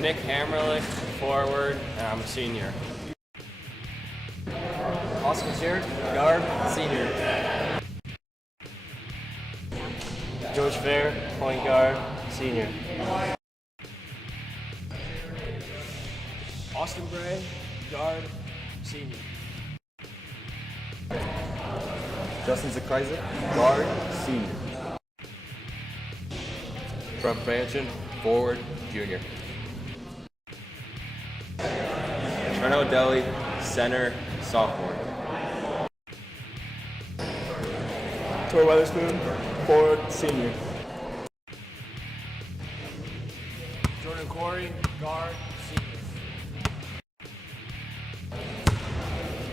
Nick Hammerlich, forward, and I'm a senior. Oscar Jared, guard, senior. George Fair, point guard, senior. Austin Bray, guard, senior. Justin Zakryzak, guard, senior. Trump Manchin, forward, junior. Trent Deli, center, sophomore. Tor Weatherspoon, forward, senior. Jordan Corey, guard, senior.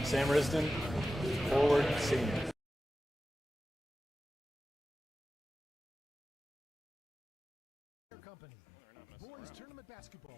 Sam Risden, forward, senior. Boys tournament basketball.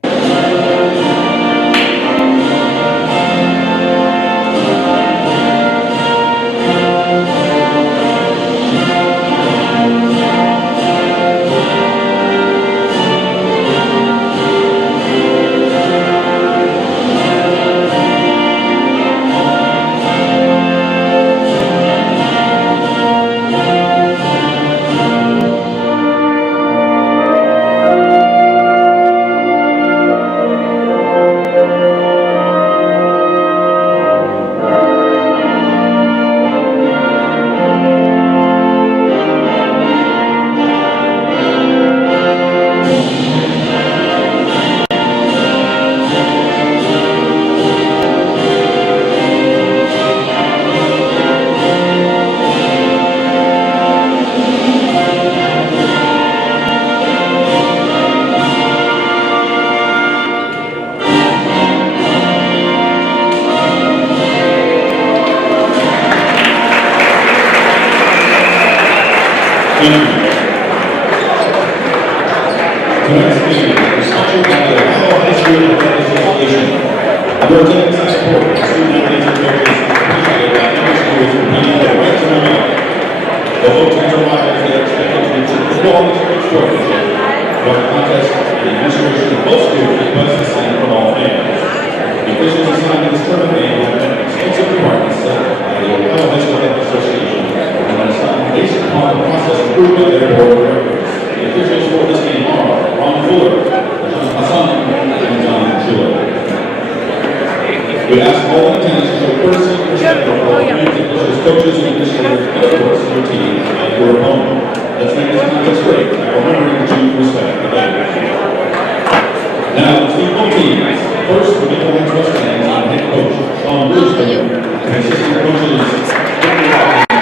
Tonight's game is sponsored by the OHSAA Association. Your attendance and support of student athletes and coaches appreciated by every school for bringing their right to remember. The Hope Tanner Riders are expected to reach the football district championship, where the contest and the administration of both schools request the same from all fans. The officials assigned to this tournament have been extensive departments set by the Ohio High School Athletic Association and are assigned based upon the process approved by their board of directors. The officials for this game are Ron Fuller, John Hassan, and John Chua. We ask all in attendance to show courtesy and respect for all community officials, coaches, and administrators, and of course your team and your opponent. Let's make this contest great by remembering to respect the game. Now let's meet both teams. First, the Maple Heights Mustangs on head coach Sean Brisbane and assistant coaches Jimmy Watkins,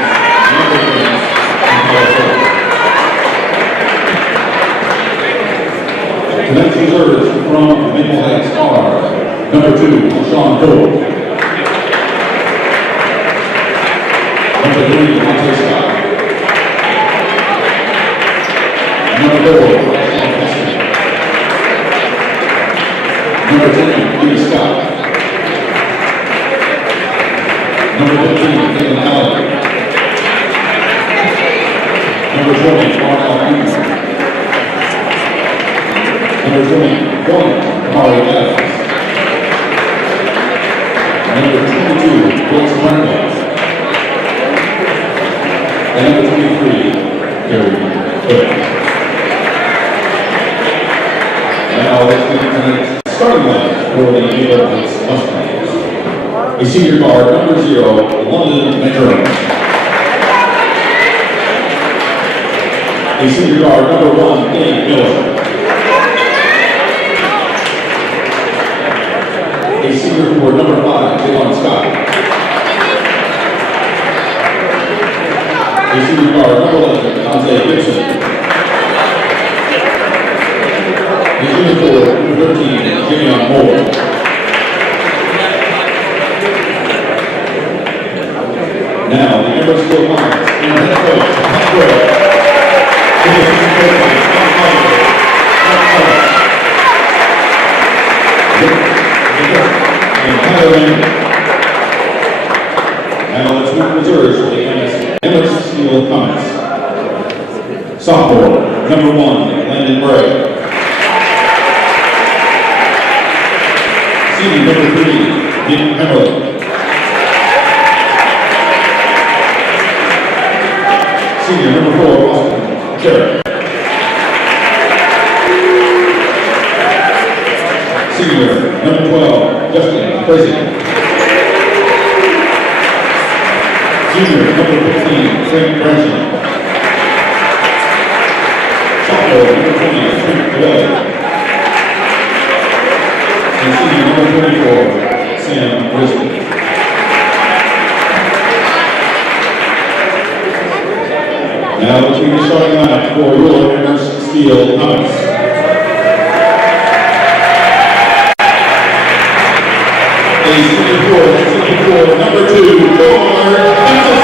Michael Grant, and Paul Ford. Tonight's reserves from the Maple Heights are number 2, Sean Cole. Number 3, Monte Scott. Number 4, Ashton Heston. Number 10, Jimmy Scott. Number 15, Caitlin Allen. Number 20, Mark Alpine. Number 21, Kamari Adams. Number 22, Wilson Randolph. And number 23, Gary Hood. Now let's begin tonight's starting line for the Maple Heights Mustangs. A senior guard, number 0, London McDermott. A senior guard, number 1, Dave Miller. A senior forward, number 5, Jalen Scott. A senior guard, number 11, Dante Gibson. A junior forward, number 13, Jimmy Moore. Now, the Emirates School Lions and head coach, Pat Gray. Now let's move reserves for the Emirates School Comets. Sophomore, number 1, Landon Bray. Senior number 3, Nick Emerald. Senior number 4, Austin Jarrett. Senior number 12, Justin Crazy. Junior number 15, Frank Branson. Sophomore number 20, Frank Delay. And senior number 24, Sam Risky. Now between the starting line for your Emerson Steel Thomas. A senior number 2, George Texas.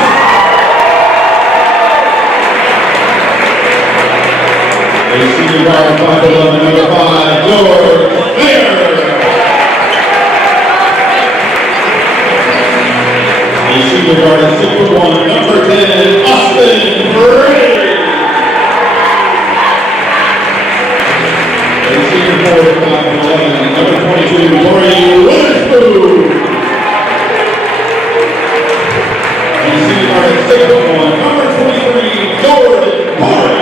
A senior guard 5'11", number 5, George Mayer. A senior guard at 6'1", number 10, Austin Bray. A senior forward 5'11", number 22, Lori Witherspoon. And senior guard at 6'1", number 23, Jordan Barry.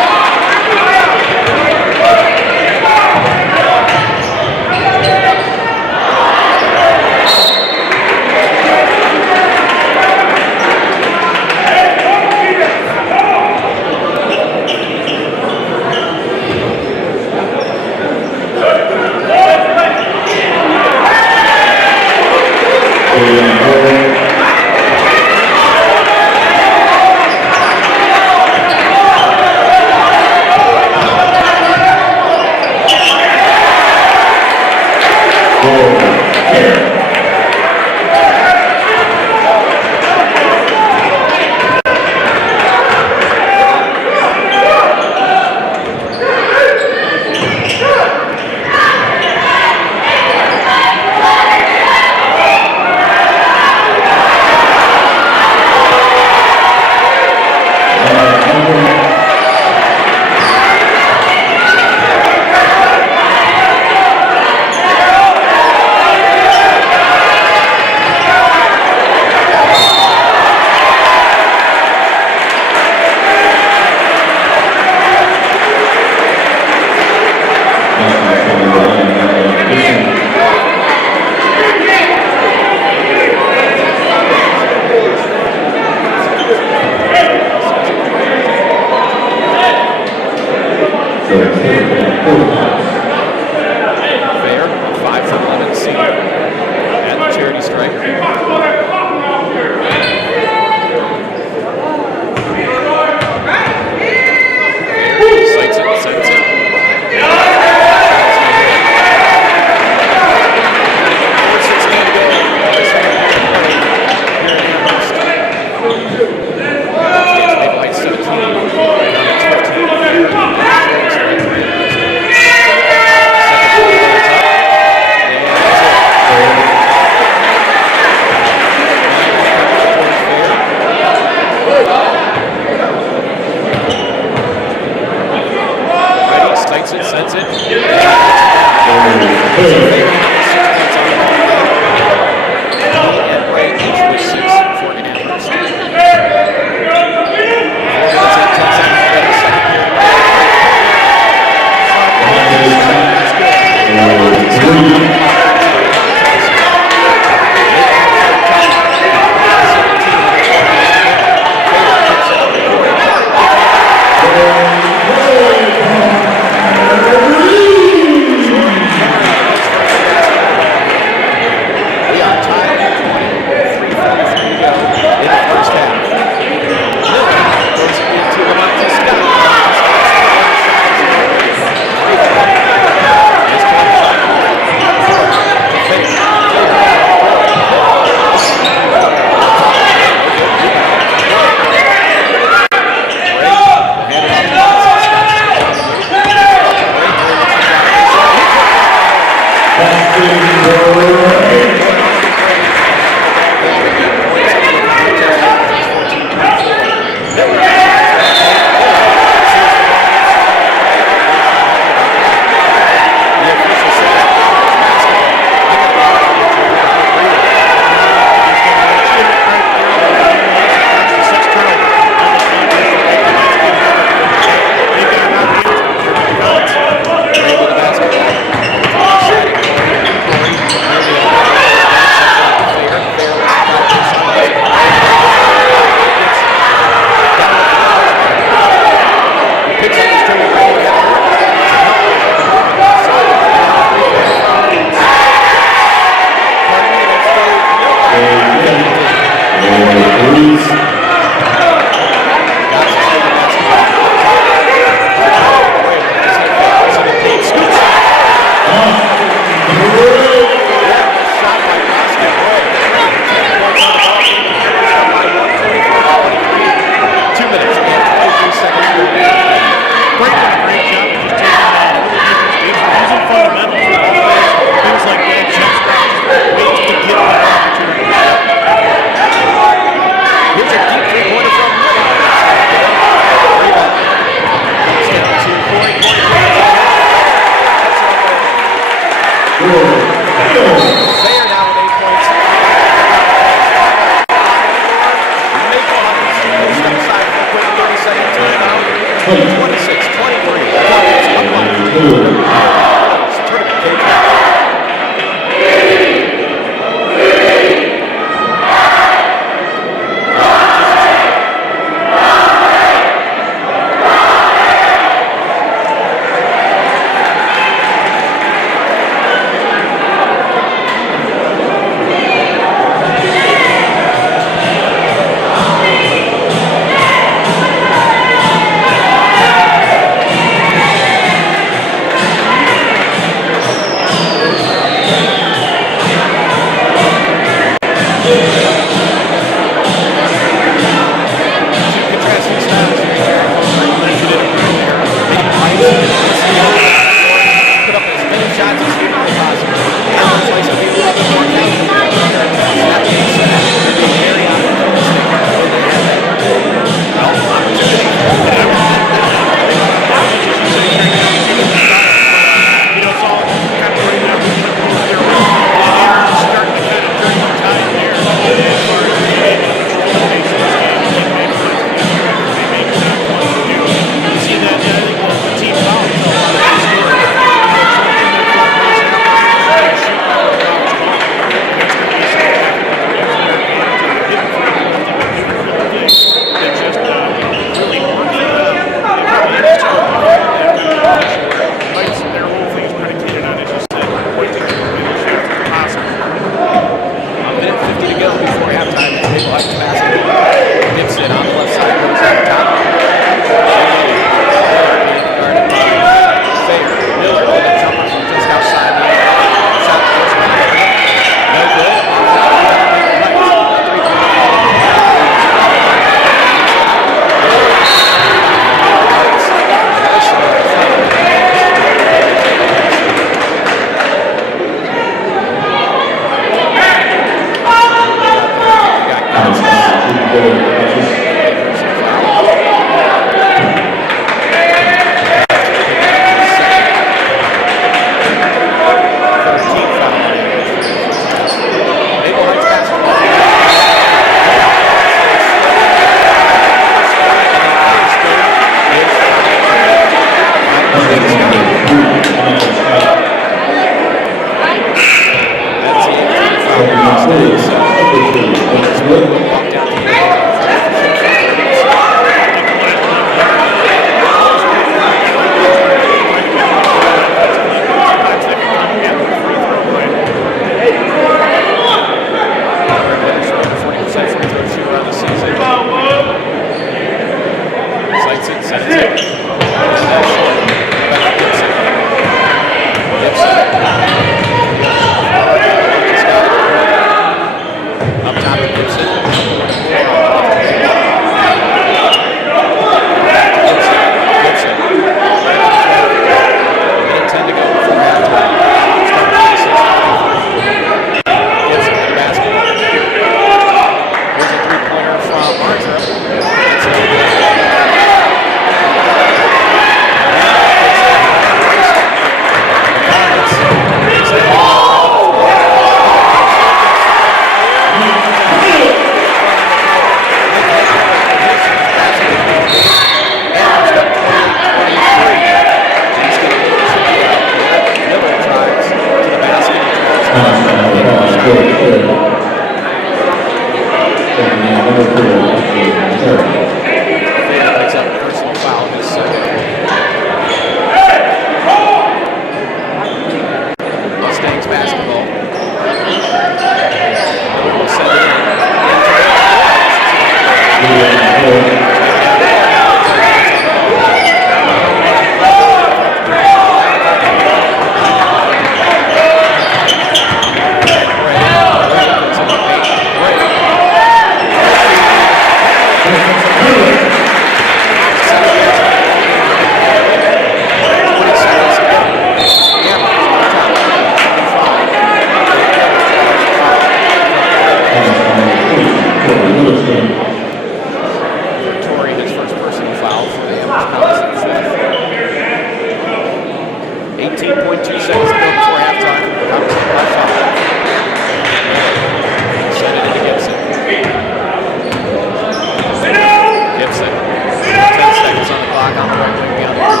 seconds on the clock on the right wing beyond the arc.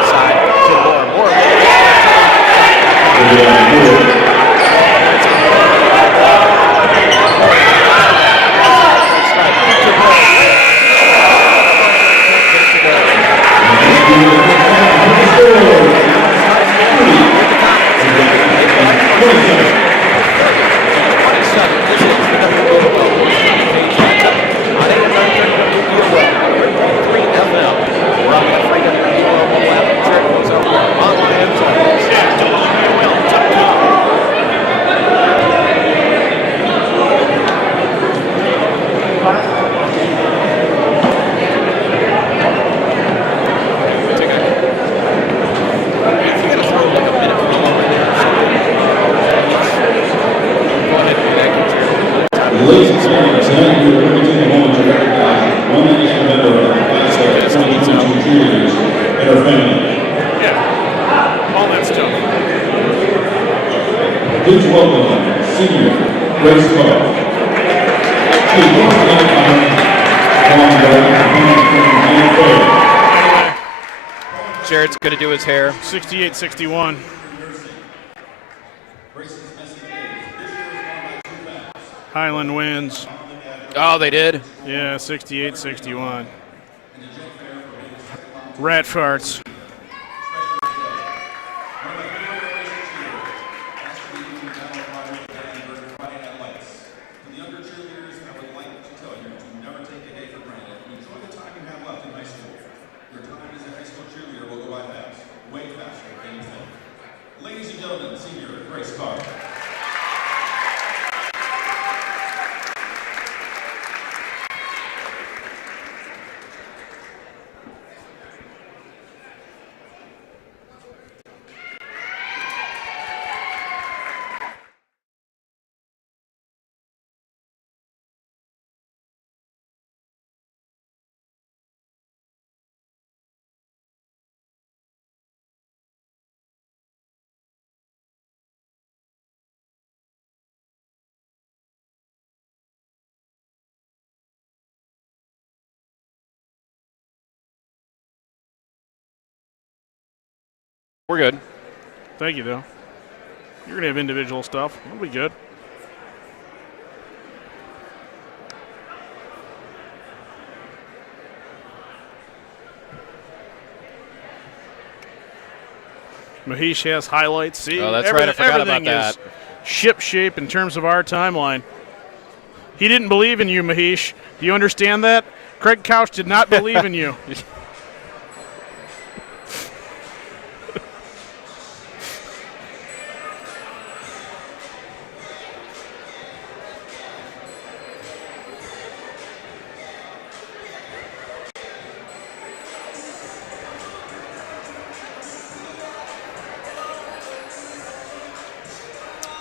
Inside to Moore. Moore. Ladies and gentlemen, tonight we are taking a moment to recognize one national member of the class of 2022 cheerleaders and her family. Yeah, all that stuff. Please welcome senior Grace Carr. She is one of the Jared's going to do his hair. 68-61. Highland wins. Oh, they did? Yeah, 68-61. Rat farts. Ladies and gentlemen, senior Grace Carr. We're good. Thank you, though. You're going to have individual stuff. That'll be good. Mahesh has highlights. See, Oh, that's right. I forgot about that. Ship shape in terms of our timeline. He didn't believe in you, Mahesh. Do you understand that? Craig Couch did not believe in you.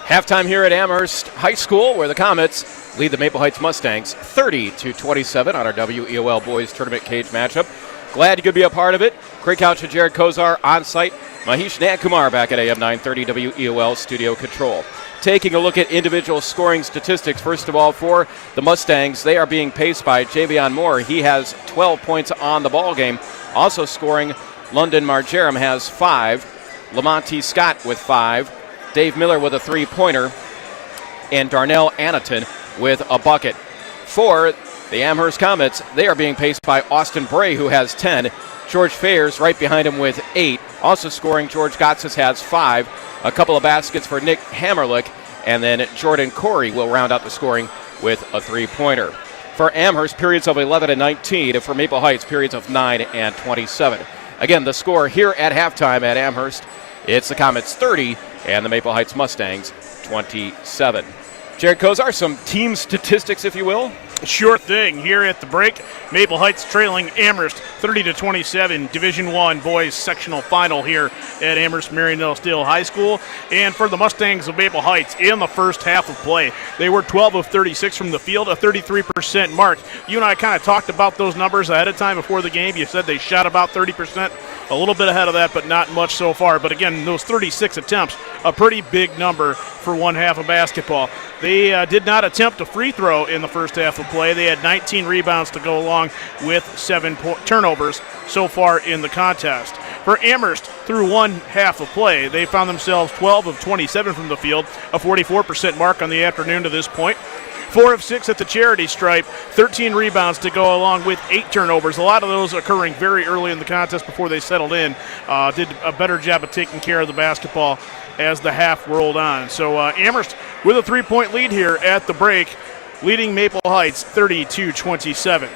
Halftime here at Amherst High School, where the Comets lead the Maple Heights Mustangs 30-27 on our WEOL Boys Tournament Cage matchup. Glad you could be a part of it. Craig Couch and Jared Kozar on site. Mahesh Nankumar back at AM 930 WEOL Studio Control. Taking a look at individual scoring statistics, first of all, for the Mustangs, they are being paced by Javion Moore. He has 12 points on the ball game. Also scoring, London Margerum has 5. Lamonte Scott with 5. Dave Miller with a 3-pointer, and Darnell Anneton with a bucket. For the Amherst Comets, they are being paced by Austin Bray, who has 10. George Fayers right behind him with 8. Also scoring, George Gotsis has 5. A couple of baskets for Nick Hammerlick, and then Jordan Corey will round out the scoring with a 3-pointer. For Amherst, periods of 11 and 19. And for Maple Heights, periods of 9 and 27. Again, the score here at halftime at Amherst, it's the Comets 30 and the Maple Heights Mustangs 27. Jared Kozar, some team statistics, if you will. Sure thing. Here at the break, Maple Heights trailing Amherst 30-27, Division I boys sectional final here at Amherst Marion Steele High School. And for the Mustangs of Maple Heights, in the first half of play, they were 12 of 36 from the field, a 33% mark. You and I kind of talked about those numbers ahead of time before the game. You said they shot about 30%. a little bit ahead of that, but not much so far. But again, those 36 attempts, a pretty big number for one half of basketball. They did not attempt a free throw in the first half of play. They had 19 rebounds to go along with 7 turnovers so far in the contest. For Amherst, through one half of play, they found themselves 12 of 27 from the field, a 44% mark on the afternoon to this point. 4 of 6 at the charity stripe, 13 rebounds to go along with 8 turnovers. A lot of those occurring very early in the contest before they settled in. Did a better job of taking care of the basketball as the half rolled on. So Amherst with a 3-point lead here at the break, leading Maple Heights 32-27.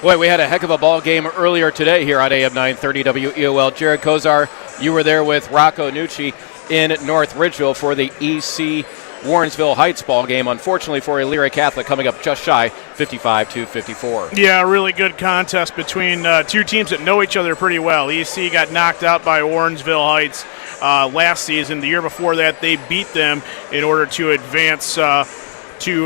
Boy, we had a heck of a ball game earlier today here on AM 930 WEOL. Jared Kozar, you were there with Rocco Nucci in North Ridgeville for the EC Warrensville Heights ball game. Unfortunately for Elyria Catholic, coming up just shy, 55-54. Yeah, a really good contest between two teams that know each other pretty well. EC got knocked out by Warrensville Heights last season. The year before that, they beat them in order to advance to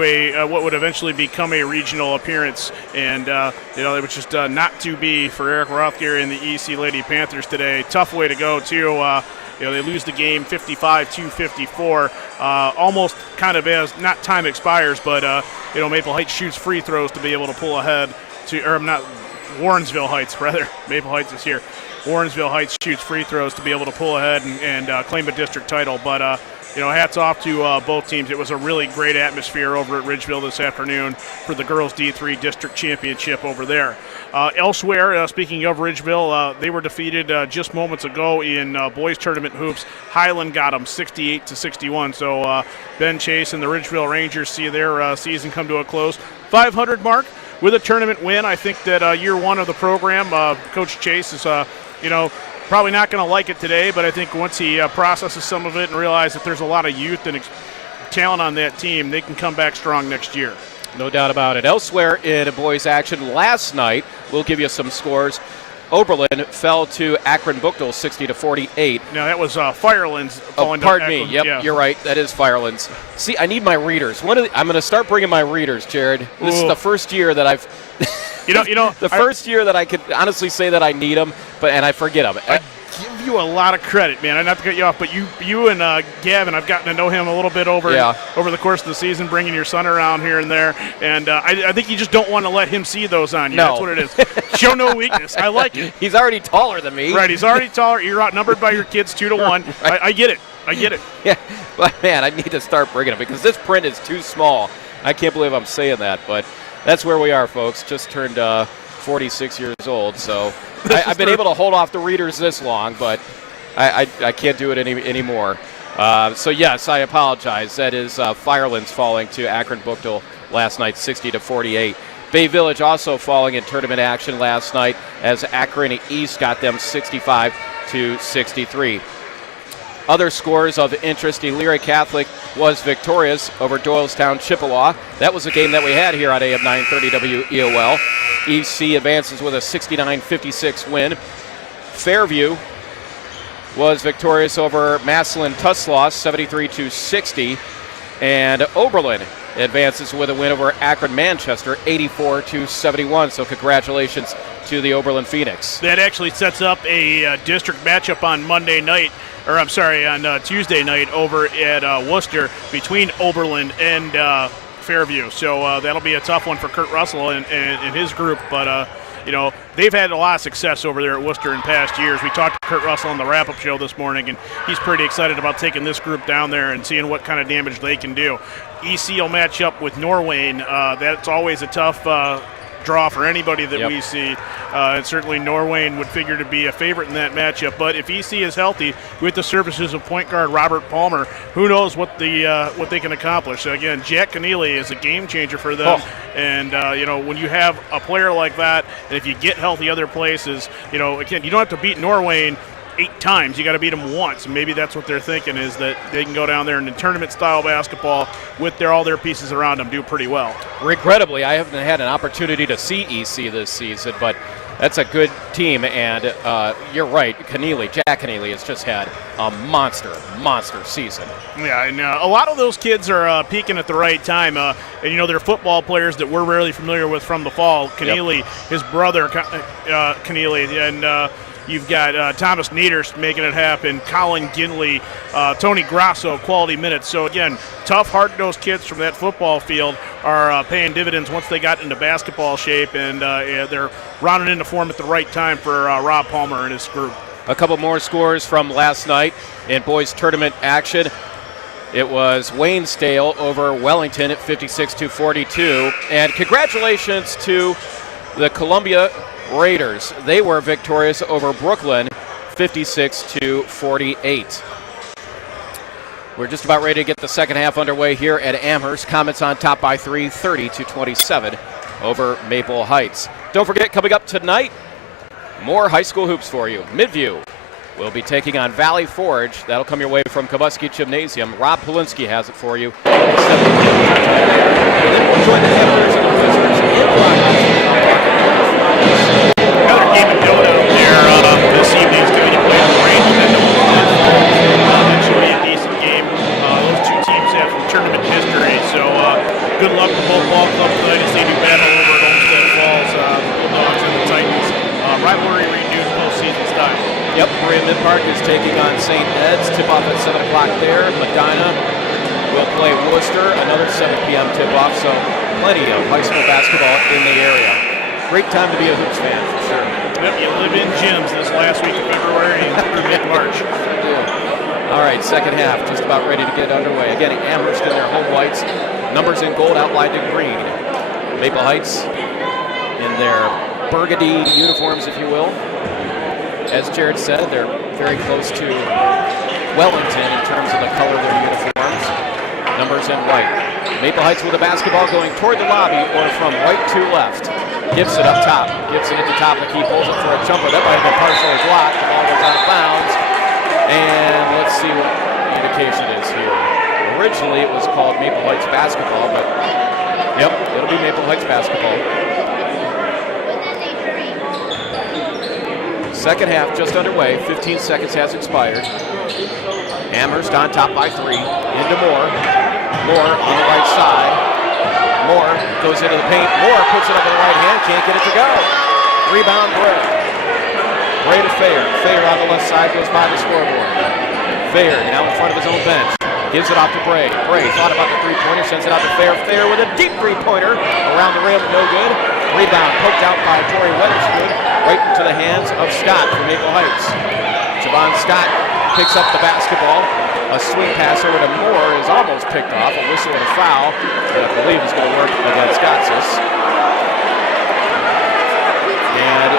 a what would eventually become a regional appearance, and it was just not to be for Eric Rothgary and the EC Lady Panthers today. Tough way to go too. They lose the game 55-54, almost kind of as not time expires, but Maple Heights shoots free throws to be able to pull ahead Warrensville Heights rather. Maple Heights is here. Warrensville Heights shoots free throws to be able to pull ahead and claim a district title, but. Hats off to both teams. It was a really great atmosphere over at Ridgeville this afternoon for the girls D3 district championship over there. Elsewhere, speaking of Ridgeville, they were defeated just moments ago in boys tournament hoops. Highland got them 68-61. So Ben Chase and the Ridgeville Rangers see their season come to a close. 500 mark with a tournament win. I think that year one of the program, Coach Chase is, probably not going to like it today, but I think once he processes some of it and realizes that there's a lot of youth and talent on that team, they can come back strong next year. No doubt about it. Elsewhere in boys action last night, we'll give you some scores. Oberlin fell to Akron-Buchtel 60-48. Now that was Firelands falling down. Pardon me. Yep, yeah. You're right. That is Firelands. See, I need my readers. I'm going to start bringing my readers, Jared. This is the first year that I've first year that I could honestly say that I need them, and I forget them. I give you a lot of credit, man. I not to cut you off, but you and Gavin, I've gotten to know him a little bit over the course of the season, bringing your son around here and there, and I think you just don't want to let him see those on you. No. That's what it is. Show no weakness. I like it. He's already taller than me. Right, he's already taller. You're outnumbered by your kids 2-1. Right. I get it. Yeah, but man, I need to start bringing them because this print is too small. I can't believe I'm saying that, but that's where we are, folks. Just turned 46 years old, so I've been able to hold off the readers this long, but I can't do it anymore. So yes, I apologize. That is Firelands falling to Akron-Buchtel last night, 60-48. Bay Village also falling in tournament action last night as Akron East got them 65-63. Other scores of interest, Elyria Catholic was victorious over Doylestown Chippewa. That was a game that we had here on AM 930 WEOL. EC advances with a 69-56 win. Fairview was victorious over Massillon Tuscaloosa 73-60. And Oberlin advances with a win over Akron Manchester 84-71. So congratulations to the Oberlin Phoenix. That actually sets up a district matchup on on Tuesday night over at Worcester between Oberlin and Fairview. So that'll be a tough one for Kurt Russell and his group. But, they've had a lot of success over there at Worcester in past years. We talked to Kurt Russell on the wrap-up show this morning, and he's pretty excited about taking this group down there and seeing what kind of damage they can do. EC will match up with Norwayne. That's always a tough draw for anybody that we see. And certainly Norwayne would figure to be a favorite in that matchup. But if EC is healthy with the services of point guard Robert Palmer, who knows what they can accomplish. So again, Jack Keneally is a game changer for them. And when you have a player like that, and if you get healthy other places, again, you don't have to beat Norwayne 8 times. You got to beat them once. And maybe that's what they're thinking, is that they can go down there and in tournament-style basketball with all their pieces around them do pretty well. Regrettably, I haven't had an opportunity to see EC this season, but that's a good team. And you're right, Jack Keneally has just had a monster season. Yeah, and a lot of those kids are peaking at the right time. And they're football players that we're really familiar with from the fall. Keneally, his brother Keneally, and You've got Thomas Nieders making it happen, Colin Ginley, Tony Grasso, quality minutes. So again, tough, hard-nosed kids from that football field are paying dividends once they got into basketball shape, and they're rounding into form at the right time for Rob Palmer and his group. A couple more scores from last night in boys tournament action. It was Waynesdale over Wellington at 56-42. And congratulations to the Columbia Raiders. They were victorious over Brooklyn 56-48. We're just about ready to get the second half underway here at Amherst. Comets on top by 3, 30-27 over Maple Heights. Don't forget, coming up tonight, more high school hoops for you. Midview will be taking on Valley Forge. That'll come your way from Kobuski Gymnasium. Rob Polinsky has it for you. And then we'll join the Hammers and the Wizards in Another game of note out there this evening is going to be played in Range. That should be a decent game. Those two teams have some tournament history, so good luck to both ball clubs tonight as they do battle over at Olmsted Falls, the Bulldogs and the Titans. Rivalry renewed postseason style. Yep, Berea Mid-Park is taking on St. Ed's. Tip-off at 7 o'clock there. Medina will play Worcester, another 7 p.m. tip-off, so plenty of high school basketball in the area. Great time to be a hoops fan, for sure. Yep, you live in gyms this last week of February and through mid-March. All right, second half, just about ready to get underway. Again, Amherst in their home whites. Numbers in gold outlined in green. Maple Heights in their burgundy uniforms, if you will. As Jared said, they're very close to Wellington in terms of the color of their uniforms. Numbers in white. Maple Heights with a basketball going toward the lobby or from right to left. Gibson up top. Gibson at the top of the key, pulls it for a jumper. That might have been partially blocked. The ball goes out of bounds. And let's see what the indication is here. Originally it was called Maple Heights basketball, but yep, it'll be Maple Heights basketball. Second half just underway. 15 seconds has expired. Amherst on top by 3. Into Moore. Moore on the right side. Moore goes into the paint. Moore puts it up in the right hand. Can't get it to go. Rebound Bray. Bray to Fair. Fair on the left side goes by the scoreboard. Fair now in front of his own bench. Gives it off to Bray. Bray thought about the three-pointer. Sends it out to Fair. Fair with a deep three-pointer. Around the rim. No good. Rebound poked out by Torrey Weatherspoon. Right into the hands of Scott from Maple Heights. Javon Scott picks up the basketball. A swing pass over to Moore is almost picked off. A whistle and a foul. And I believe is going to work against Gotsis. And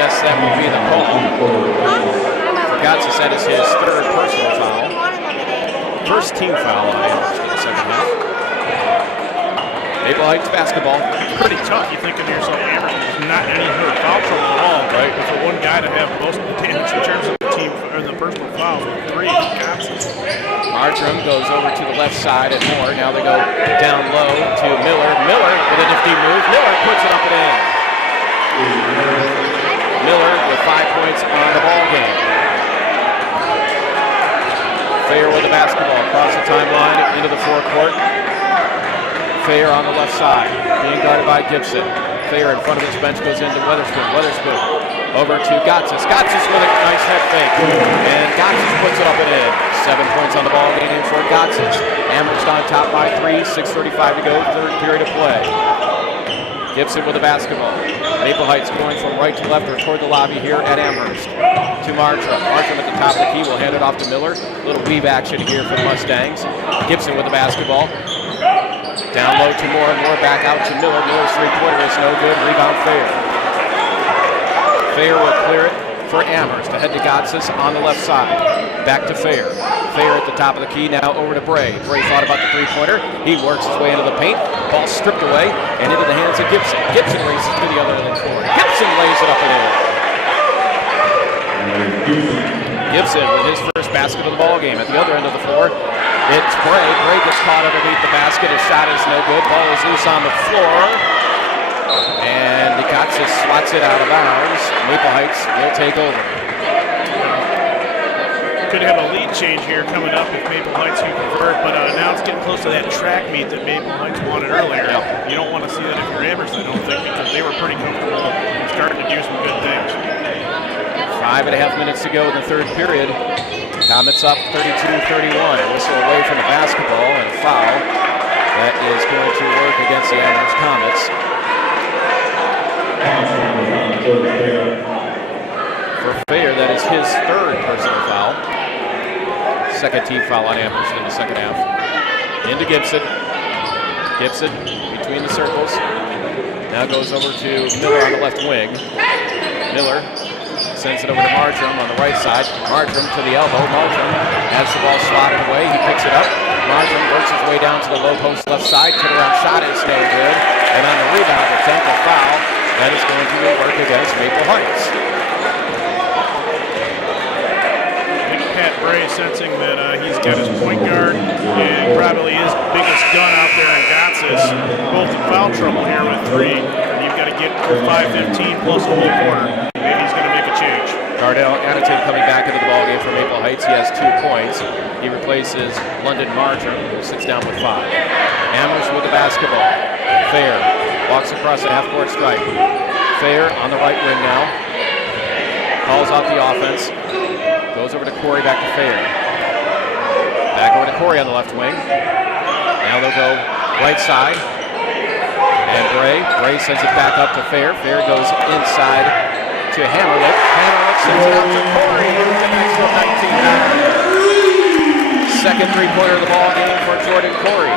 yes, that will be the call. For Gotsis, that is his third personal foul. First team foul on Amherst in the second half. Maple Heights basketball. Pretty tough. You think of yourself, Amherst is not any hurt foul trouble at all. Right. But for one guy to have most of the damage in terms of the team or the personal foul, 3 Gotsis. Martram goes over to the left side and Moore. Now they go down low to Miller. Miller with a nifty move. Miller puts it up and in. Miller with 5 points on the ball game. Fair with the basketball across the timeline into the forecourt. Fair on the left side, being guarded by Gibson. Fair in front of his bench goes into Weatherspoon. Weatherspoon over to Gotsis. Gotsis with a nice head fake. And Gotsis puts it up and in. 7 points on the ball game for Gotsis. Amherst on top by 3, 6:35 to go, third period of play. Gibson with the basketball. Maple Heights going from right to left or toward the lobby here at Amherst. To Martram. Martram at the top of the key will hand it off to Miller. A little weave action here for the Mustangs. Gibson with the basketball. Down low to Moore. Moore back out to Miller. Miller's three-pointer is no good. Rebound Fair. Fair will clear it for Amherst. Ahead to Gotsis on the left side. Back to Fair. Fair at the top of the key. Now over to Bray. Bray thought about the three-pointer. He works his way into the paint. Ball stripped away and into the hands of Gibson. Gibson races to the other end of the court. Gibson lays it up and in. Gibson with his first basket of the ball game at the other end of the floor. It's Bray. Bray gets caught underneath the basket. His shot is no good. Ball is loose on the floor. And Gotsis swats it out of bounds. Maple Heights will take over. Could have a lead change here coming up if Maple Heights can convert, but now it's getting close to that track meet that Maple Heights wanted earlier. Yeah. You don't want to see that if you're Amherst, I don't think, because they were pretty comfortable and starting to do some good things. 5.5 minutes to go in the third period. Comets up 32-31. A whistle away from the basketball and a foul that is going to work against the Amherst Comets. For Fair, that is his third personal foul. Second team foul on Amherst in the second half. Into Gibson. Gibson between the circles. Now goes over to Miller on the left wing. Miller sends it over to Martram on the right side. Martram to the elbow. Martram has the ball slotted away. He picks it up. Martram works his way down to the low post left side. Turnaround shot is no good. And on the rebound attempt, a foul that is going to work against Maple Heights. Pat Bray sensing that he's got his point guard and probably his biggest gun out there in Gotsis, both in foul trouble here with 3. And you've got to get 5-15 plus a whole quarter. Maybe he's going to make a change. Cardell Annotate coming back into the ballgame for Maple Heights. He has 2 points. He replaces London Martram, who sits down with 5. Amherst with the basketball. Fair walks across the half-court stripe. Fair on the right wing now. Calls out the offense. Goes over to Corey, back to Fair. Back over to Corey on the left wing. Now they'll go right side. And Bray sends it back up to Fair. Fair goes inside to Hammerlick. Hammerlick sends it out to Corey. It's from 19. Second three-pointer of the ball game for Jordan Corey.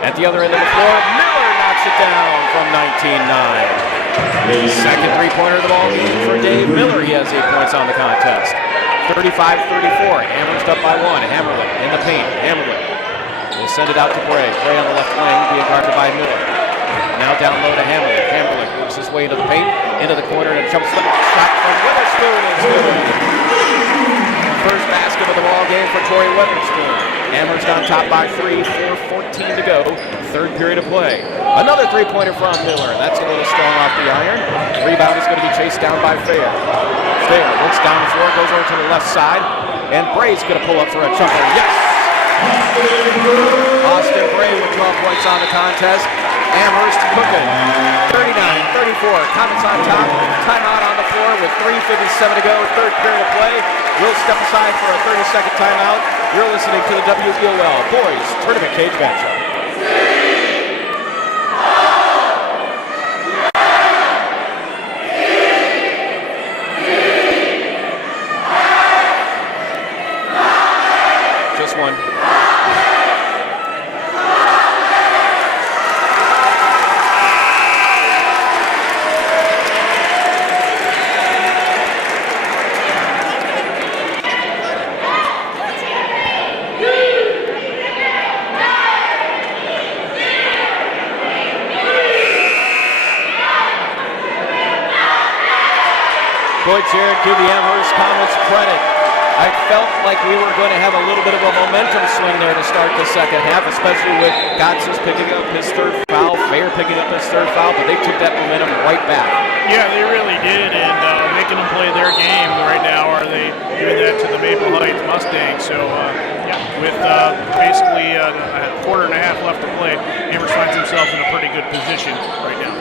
At the other end of the floor, Miller knocks it down from 19-9. Second three-pointer of the ball game for Dave Miller. He has 8 points on the contest. 35-34. Amherst up by 1. Hammerlick in the paint. Hammerlick will send it out to Bray. Bray on the left wing being guarded by Miller. Now down low to Hammerlick. Hammerlick moves his way into the paint, into the corner, and a jump shot from Witherspoon is good. First basket of the ball game for Troy Witherspoon. Amherst on top by 3, 4:14 to go. Third period of play. Another three-pointer from Miller. That's a little strong off the iron. Rebound is going to be chased down by Fair. Fair looks down the floor, goes over to the left side, and Bray's going to pull up for a jumper. Yes! Austin Bray with 12 points on the contest. Amherst cooking. 39-34. Comets on top. Timeout on the floor with 3:57 to go. Third period of play. We'll step aside for a 30-second timeout. You're listening to the WEOL Boys Tournament Cage Matchup. Just one. Boy, Jared, give the Amherst Comets credit. I felt like we were going to have a little bit of a momentum swing there to start the second half, especially with Gotsis picking up his third foul, Fair picking up his third foul, but they took that momentum right back. Yeah, they really did, and making them play their game right now. Are they doing that to the Maple Heights Mustangs? So, with basically a quarter and a half left to play, Amherst finds himself in a pretty good position right now.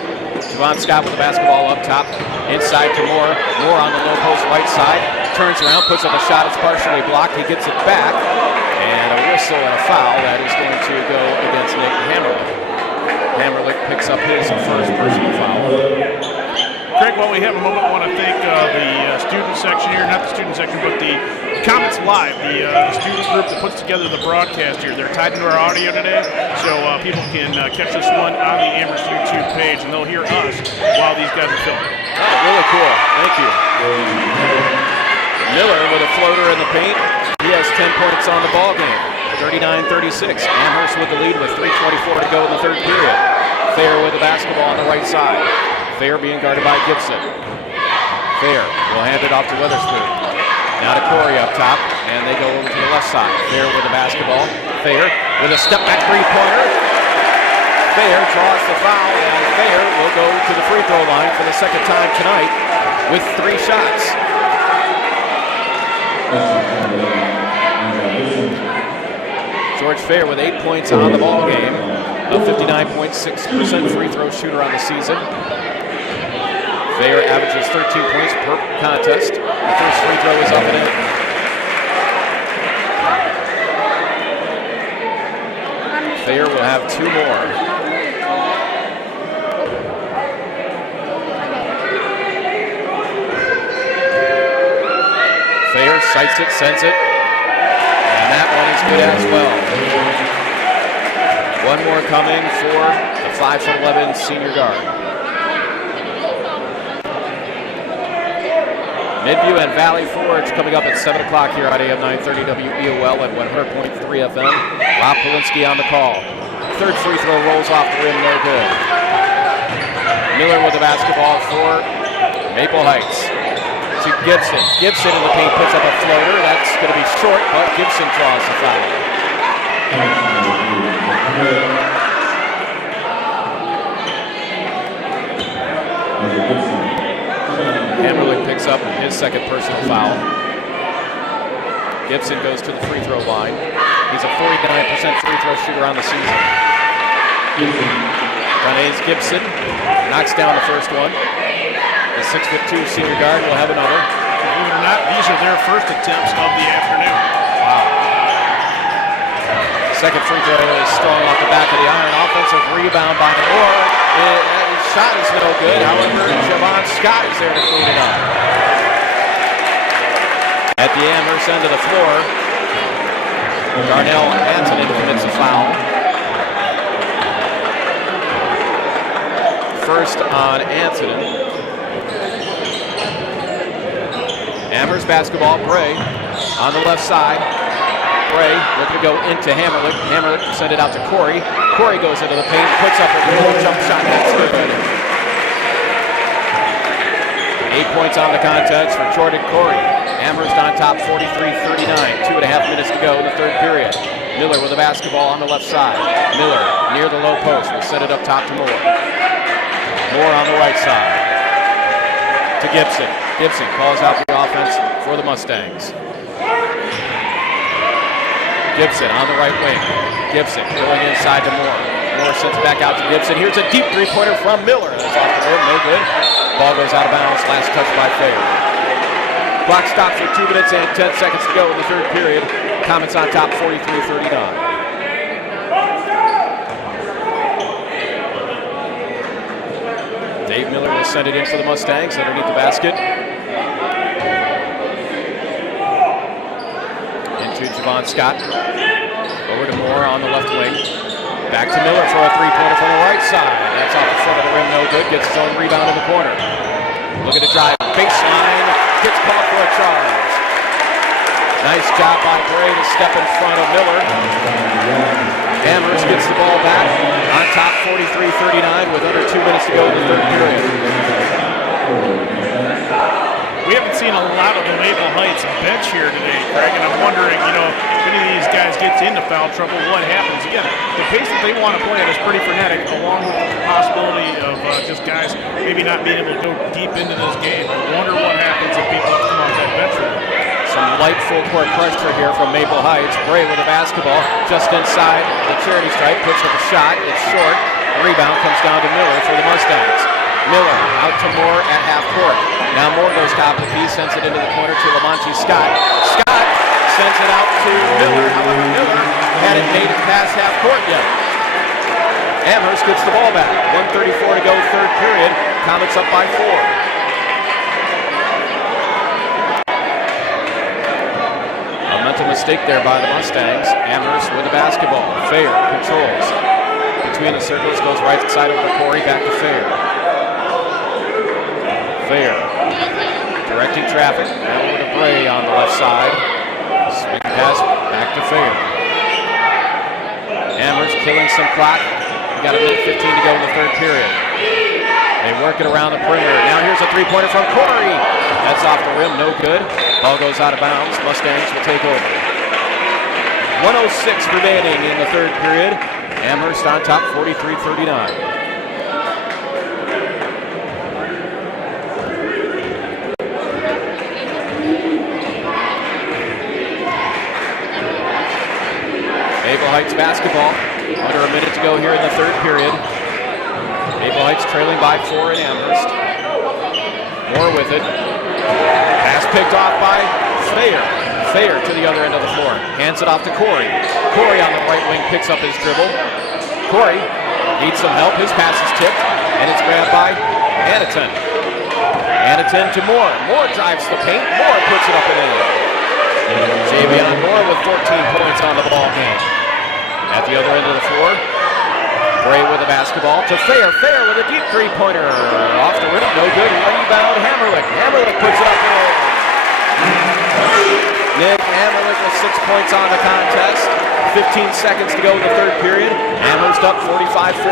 Javon Scott with the basketball up top, inside to Moore. Moore on the low post right side, turns around, puts up a shot. It's partially blocked. He gets it back, and a whistle and a foul that is going to go against Nick Hammerlick. Hammerlick picks up his first personal foul. Craig, while we have a moment, I want to thank the student section here, not the student section, but the Comets Live, the student group that puts together the broadcast here. They're tied into our audio today, so people can catch this one on the Amherst YouTube page, and they'll hear us while these guys are filming. Oh, really cool. Thank you. Miller with a floater in the paint. He has 10 points on the ball game. 39-36. Amherst with the lead with 3:24 to go in the third period. Fair with the basketball on the right side. Fair being guarded by Gibson. Fair will hand it off to Witherspoon. Now to Corey up top, and they go over to the left side. Fair with the basketball. Fair with a step-back three-pointer. Fair draws the foul, and Fair will go to the free throw line for the second time tonight with 3 shots. George Fair with 8 points on the ball game, a 59.6% free throw shooter on the season. Thayer averages 13 points per contest. The first free throw is up and in. Thayer will have 2 more. Thayer sights it, sends it, and that one is good as well. One more coming for the 5'11" senior guard. Midview and Valley Forge coming up at 7 o'clock here on AM 930 WEOL and 100.3 FM. Rob Polinsky on the call. Third free throw rolls off the rim, no good. Miller with the basketball for Maple Heights. To Gibson. Gibson in the paint puts up a floater. That's going to be short, but Gibson draws the foul. Hammerlich picks up his second personal foul. Gibson goes to the free throw line. He's a 49% free throw shooter on the season. Renee's Gibson knocks down the first one. The 6'2" senior guard will have another. Believe it or not, these are their first attempts of the afternoon. Wow. Second free throw is strong off the back of the iron. Offensive rebound by Moore. His shot is no good. However, Javon Scott is there to clean it up. At the Amherst end of the floor, Darnell Antonin commits a foul. First on Antonin. Amherst basketball, Bray on the left side. Bray looking to go into Hammerlich. Hammerlich send it out to Corey. Corey goes into the paint, puts up a little jump shot. That's good. 8 points on the contest for Jordan Corey. Amherst on top, 43-39. 2.5 minutes to go in the third period. Miller with the basketball on the left side. Miller near the low post will set it up top to Moore. Moore on the right side to Gibson. Gibson calls out the offense for the Mustangs. Gibson on the right wing. Gibson going inside to Moore. Moore sends it back out to Gibson. Here's a deep three-pointer from Miller. That's off the rim, no good. Ball goes out of bounds. Last touch by Thayer. Clock stops for 2 minutes and 10 seconds to go in the third period. Comets on top, 43-39. Dave Miller will send it in for the Mustangs underneath the basket. Into Javon Scott. Over to Moore on the left wing. Back to Miller for a three-pointer from the right side. That's off the front of the rim, no good. Gets his own rebound in the corner. Looking to drive baseline. Gets called for a charge. Nice job by Bray to step in front of Miller. Amherst gets the ball back on top, 43-39 with under 2 minutes to go in the third period. We haven't seen a lot of the Maple Heights bench here today, Craig, and I'm wondering, if any of these guys gets into foul trouble, what happens? Again, the pace that they want to play at is pretty frenetic, along with the possibility of just guys maybe not being able to go deep into this game. I wonder what happens if people come off that bench. Some light full court pressure here from Maple Heights. Bray with a basketball just inside the charity stripe, puts up a shot. It's short. The rebound comes down to Miller for the Mustangs. Miller out to Moore at half court. Now Moore goes top of the key, sends it into the corner to Lamonte Scott. Scott sends it out to Miller. However, Miller hadn't made it past half court yet. Amherst gets the ball back. 1:34 to go, third period. Comets up by 4. A mental mistake there by the Mustangs. Amherst with the basketball. Thayer controls. Between the circles, goes right side over to Corey, back to Thayer. Thayer directing traffic. Now over to Bray on the left side. Swing pass back to Thayer. Amherst killing some clock. We got a minute 15 to go in the third period. They work it around the perimeter. Now here's a three-pointer from Corey. That's off the rim, no good. Ball goes out of bounds. Mustangs will take over. 1:06 remaining in the third period. Amherst on top, 43-39. Maple Heights basketball. Under a minute to go here in the third period. Maple Heights trailing by 4 in Amherst. Moore with it. Pass picked off by Thayer. Thayer to the other end of the floor. Hands it off to Corey. Corey on the right wing picks up his dribble. Corey needs some help. His pass is tipped, and it's grabbed by Anaton. Anaton to Moore. Moore drives the paint. Moore puts it up and in. Javion Moore with 14 points on the ball game. At the other end of the floor, Bray with the basketball to Thayer. Thayer with a deep three-pointer. Off the rim, no good. Rebound, Hammerlich. Hammerlich puts it up and in. Nick Hammerlich with 6 points on the contest. 15 seconds to go in the third period. Amherst up 45-41.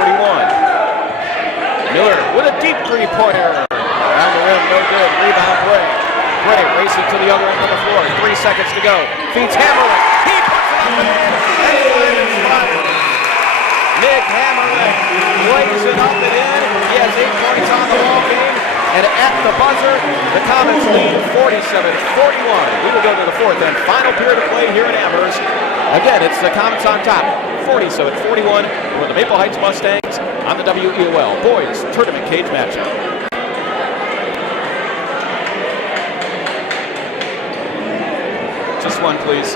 Miller with a deep three-pointer. Around the rim, no good. Rebound, Bray. Bray racing to the other end of the floor. 3 seconds to go. Feeds Hammerlich. He puts it up and in. Nick Hammerlich lays it up and in. He has 8 points on the ball game. And at the buzzer, the Comets lead 47-41. We will go to the fourth and final period of play here in Amherst. Again, it's the Comets on top, 47-41 for the Maple Heights Mustangs on the WEOL Boys Tournament Cage matchup. Just one, please.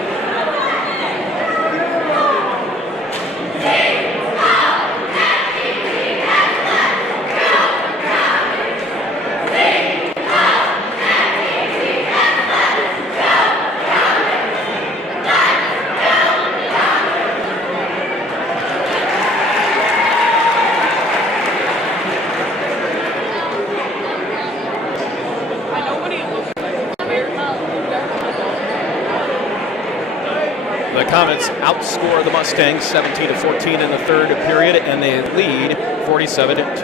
The Comets outscore the Mustangs 17-14 in the third period, and they lead 47-41.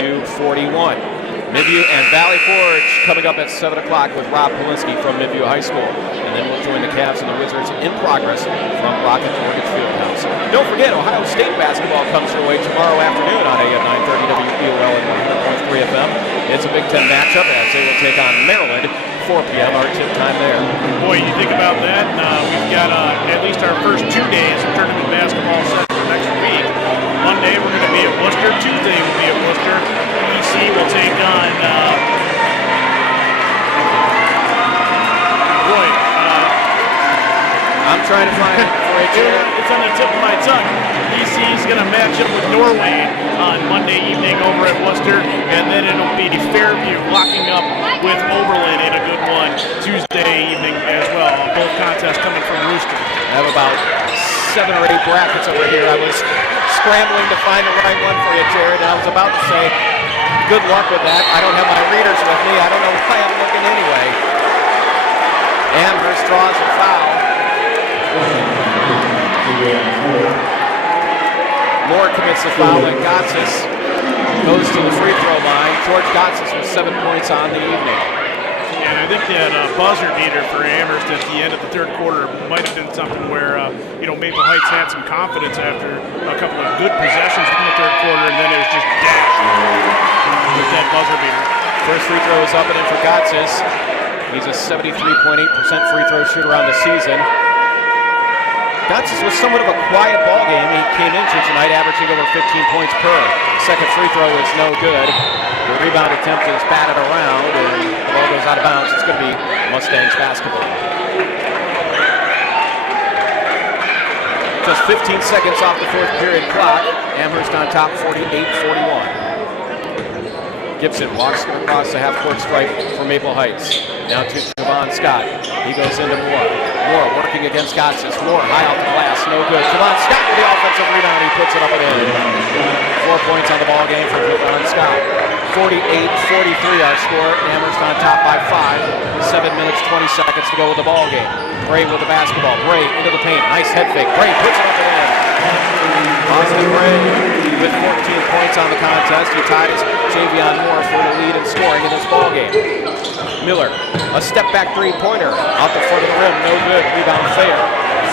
Midview and Valley Forge coming up at 7 o'clock with Rob Polinsky from Midview High School. And then we'll join the Cavs and the Wizards in progress from Rocket Mortgage Fieldhouse. Don't forget, Ohio State basketball comes your way tomorrow afternoon on AM 930 WEOL and 100.3 FM. It's a Big Ten matchup as they will take on Maryland. 4 p.m. our tip time there. Boy, you think about that, we've got at least our first 2 days of tournament basketball set for next week. Monday we're going to be at Worcester. Tuesday we'll be at Worcester. EC will take on, I'm trying to find it for you. It's on the tip of my tongue. EC is going to match up with Norway on Monday evening over at Worcester, and then it'll be Fairview locking up with Oberlin in a good one Tuesday evening as well. Both contests coming from Rooster. I have about 7 or 8 brackets over here. I was scrambling to find the right one for you, Jared, and I was about to say, good luck with that. I don't have my readers with me. I don't know why I'm looking anyway. Amherst draws a foul. Moore commits a foul, and Gotsis goes to the free throw line. George Gotsis with 7 points on the evening. And I think that buzzer beater for Amherst at the end of the third quarter might have been something where, Maple Heights had some confidence after a couple of good possessions in the third quarter, and then it was just dashed with that buzzer beater. First free throw is up and in for Gotsis. He's a 73.8% free throw shooter on the season. Gotsis was somewhat of a quiet ball game. He came into tonight averaging over 15 points per. Second free throw is no good. The rebound attempt is batted around, and the ball goes out of bounds. It's going to be Mustangs basketball. Just 15 seconds off the fourth period clock. Amherst on top, 48-41. Gibson walks across the half-court stripe for Maple Heights. Now to Javon Scott. He goes into Moore. Moore working against Gotsis. Moore high off the glass, no good. Javon Scott with the offensive rebound. He puts it up and in. 4 points on the ball game for Javon Scott. 48-43 our score. Amherst on top by 5. 7 minutes, 20 seconds to go with the ball game. Bray with the basketball. Bray into the paint. Nice head fake. Bray puts it up and in. Austin Bray with 14 points on the contest. He ties Javion Moore for the lead in scoring in this ball game. Miller, a step back three-pointer out the front of the rim, no good. Rebound Thayer.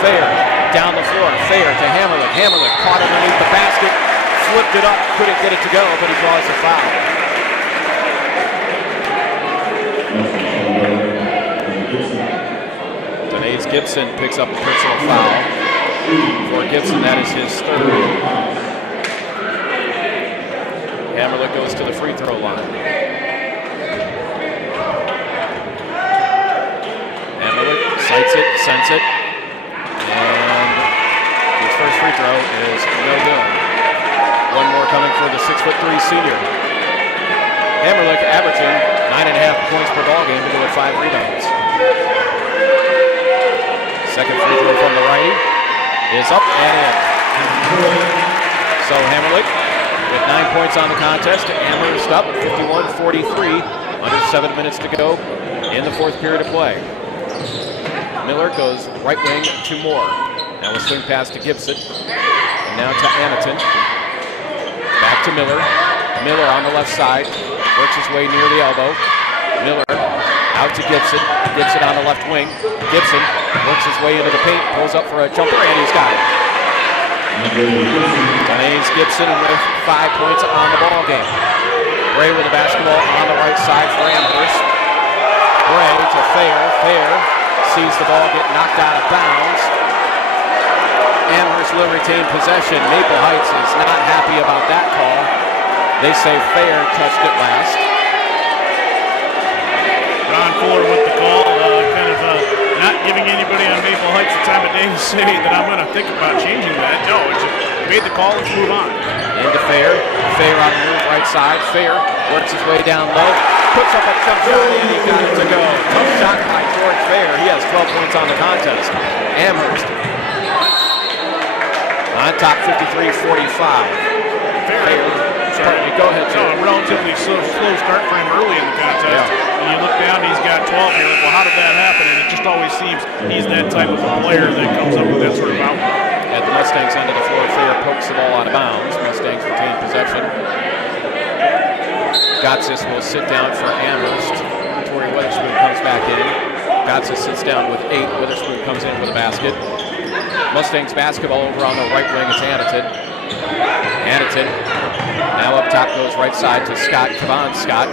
Thayer down the floor. Thayer to Hammerlich. Hammerlich caught underneath the basket, flipped it up, couldn't get it to go, but he draws a foul. Denise Gibson picks up a personal foul. For Gibson, that is his third. Hammerlich goes to the free throw line. Lights it, sends it, and his first free throw is no good. One more coming for the 6'3" senior. Hammerlich averaging 9.5 points per ball game to go with 5 rebounds. Second free throw from the righty is up and in. So Hammerlich with 9 points on the contest. Amherst up 51-43. Under 7 minutes to go in the fourth period of play. Miller goes right wing to Moore. Now a swing pass to Gibson. And now to Anaton. Back to Miller. Miller on the left side. Works his way near the elbow. Miller out to Gibson. Gibson on the left wing. Gibson works his way into the paint. Pulls up for a jumper and he's got it. James Gibson with 5 points on the ball game. Bray with the basketball on the right side for Amherst. Bray to Thayer. Thayer sees the ball get knocked out of bounds. Amherst will retain possession. Maple Heights is not happy about that call. They say Thayer touched it last. Ron Fuller with the call, not giving anybody on Maple Heights the time of day to say that I'm going to think about changing that. No, it's just made the call, let's move on. Into Thayer. Thayer on the move right side. Thayer works his way down low. Puts up a jump shot and he got it to go. Tough shot by George Thayer. He has 12 points on the contest. Amherst on top 53-45. Go ahead, So a relatively slow start for him early in the contest. Yeah. When you look down, he's got 12 here. Well, how did that happen? And it just always seems he's that type of a player that comes up with that sort of output. At the Mustangs end of the floor, Thayer pokes the ball out of bounds. Mustangs retain possession. Gotsis will sit down for Amherst. Tori Witherspoon comes back in. Gotsis sits down with 8. Witherspoon comes in with a basket. Mustangs basketball over on the right wing. It's Anaton. Anaton now up top goes right side to Scott. Javon Scott.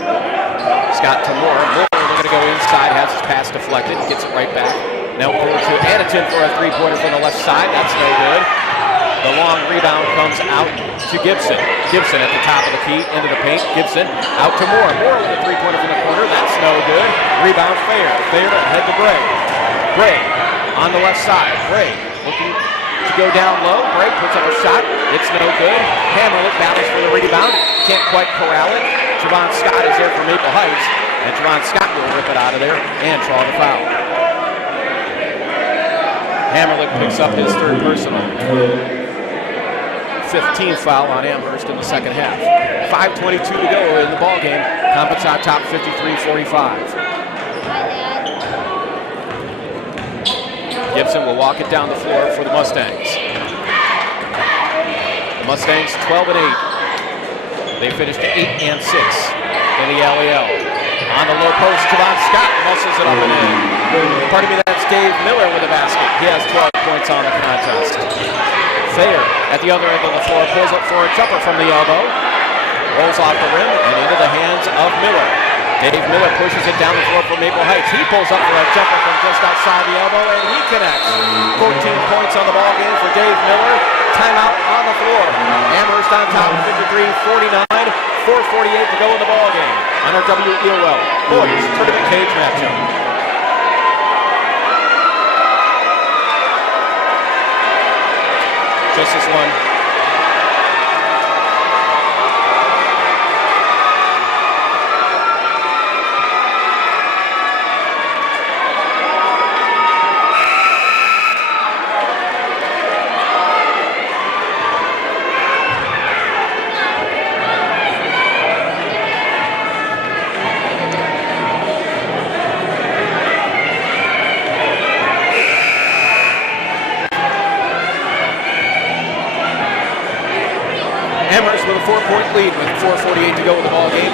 Scott to Moore. Moore looking to go inside. Has his pass deflected. Gets it right back. Now over to Anaton for a three-pointer from the left side. That's no good. The long rebound comes out to Gibson. Gibson at the top of the key, into the paint. Gibson out to Moore. Moore with a three-pointer from the corner. That's no good. Rebound Thayer. Thayer ahead to Bray. Bray on the left side. Bray looking to go down low. Bray puts up a shot. It's no good. Hammerlich battles for the rebound. Can't quite corral it. Javon Scott is there for Maple Heights. And Javon Scott will rip it out of there and draw the foul. Hammerlich picks up his third personal. 15th foul on Amherst in the second half. 5:22 to go in the ball game. Comets on top 53-45. Gibson will walk it down the floor for the Mustangs. The Mustangs 12-8. They finished 8-6 in the LEL. On the low post, Javon Scott muscles it up and in. Pardon me, that's Dave Miller with a basket. He has 12 points on the contest. Thayer at the other end of the floor pulls up for a jumper from the elbow. Rolls off the rim and into the hands of Miller. Dave Miller pushes it down the floor for Maple Heights. He pulls up for a jumper from just outside the elbow and he connects. 14 points on the ball game for Dave Miller. Timeout on the floor. Amherst on top 53-49. 4:48 to go in the ball game on our WEOL Boys Tournament Cage matchup. Just this one. Amherst with a 4-point lead with 4:48 to go in the ball game.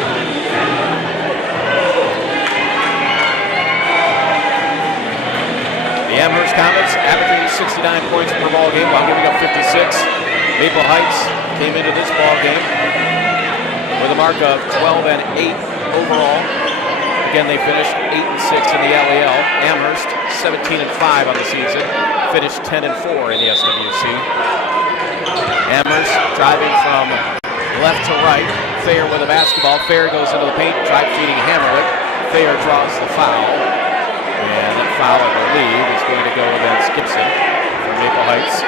The Amherst Comets averaging 69 points per ball game while giving up 56. Maple Heights came into this ball game with a mark of 12-8 overall. Again, they finished 8-6 in the LEL. Amherst 17-5 on the season, finished 10-4 in the SWC. Amherst driving from left to right. Thayer with a basketball. Thayer goes into the paint, drive feeding Hammerlich. Thayer draws the foul. And that foul, I believe, is going to go against Gibson from Maple Heights.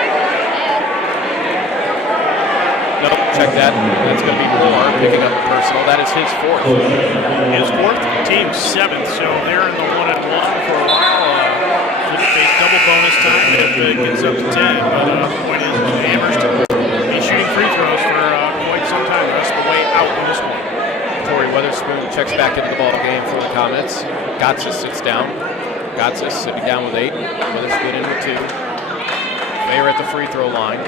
Nope, check that. That's going to be Moore picking up a personal. That is his fourth. His fourth, team's seventh, so they're in the 1-1 for a while. Could face double bonus time if it gets up to 10. But the point is, Amherst be shooting free throws for quite some time. The rest of the way out in this one. Corey Weatherspoon checks back into the ball game for the Comets. Gotsis sits down. Gotsis sitting down with 8. Weatherspoon in with 2. Thayer at the free throw line.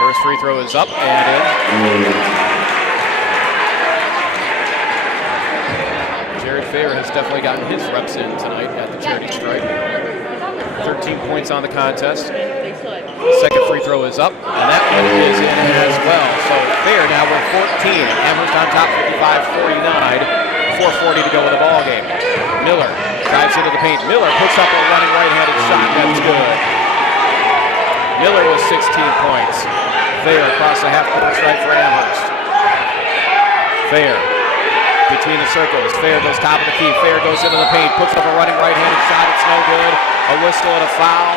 First free throw is up and in. Jared Thayer has definitely gotten his reps in tonight at the charity stripe. 13 points on the contest. Second free throw is up, and that one is in as well. So Thayer now with 14. Amherst on top, 55-49. 4:40 to go in the ball game. Miller drives into the paint. Miller puts up a running right-handed shot. That's good. Miller with 16 points. Thayer across the half-court stripe for Amherst. Thayer between the circles. Thayer goes top of the key. Thayer goes into the paint, puts up a running right-handed shot. It's no good. A whistle and a foul.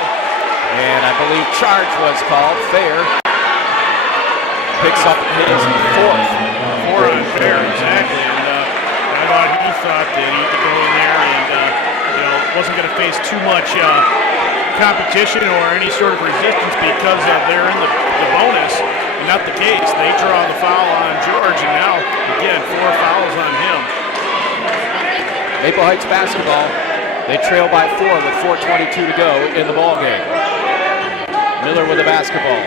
And I believe charge was called. Thayer picks up his fourth. 4 on Thayer, exactly. And he thought that he could go in there and wasn't going to face too much competition or any sort of resistance because they're in the bonus. Not the case. They draw the foul on George, and now again 4 fouls on him. Maple Heights basketball. They trail by 4 with 4:22 to go in the ball game. Miller with the basketball.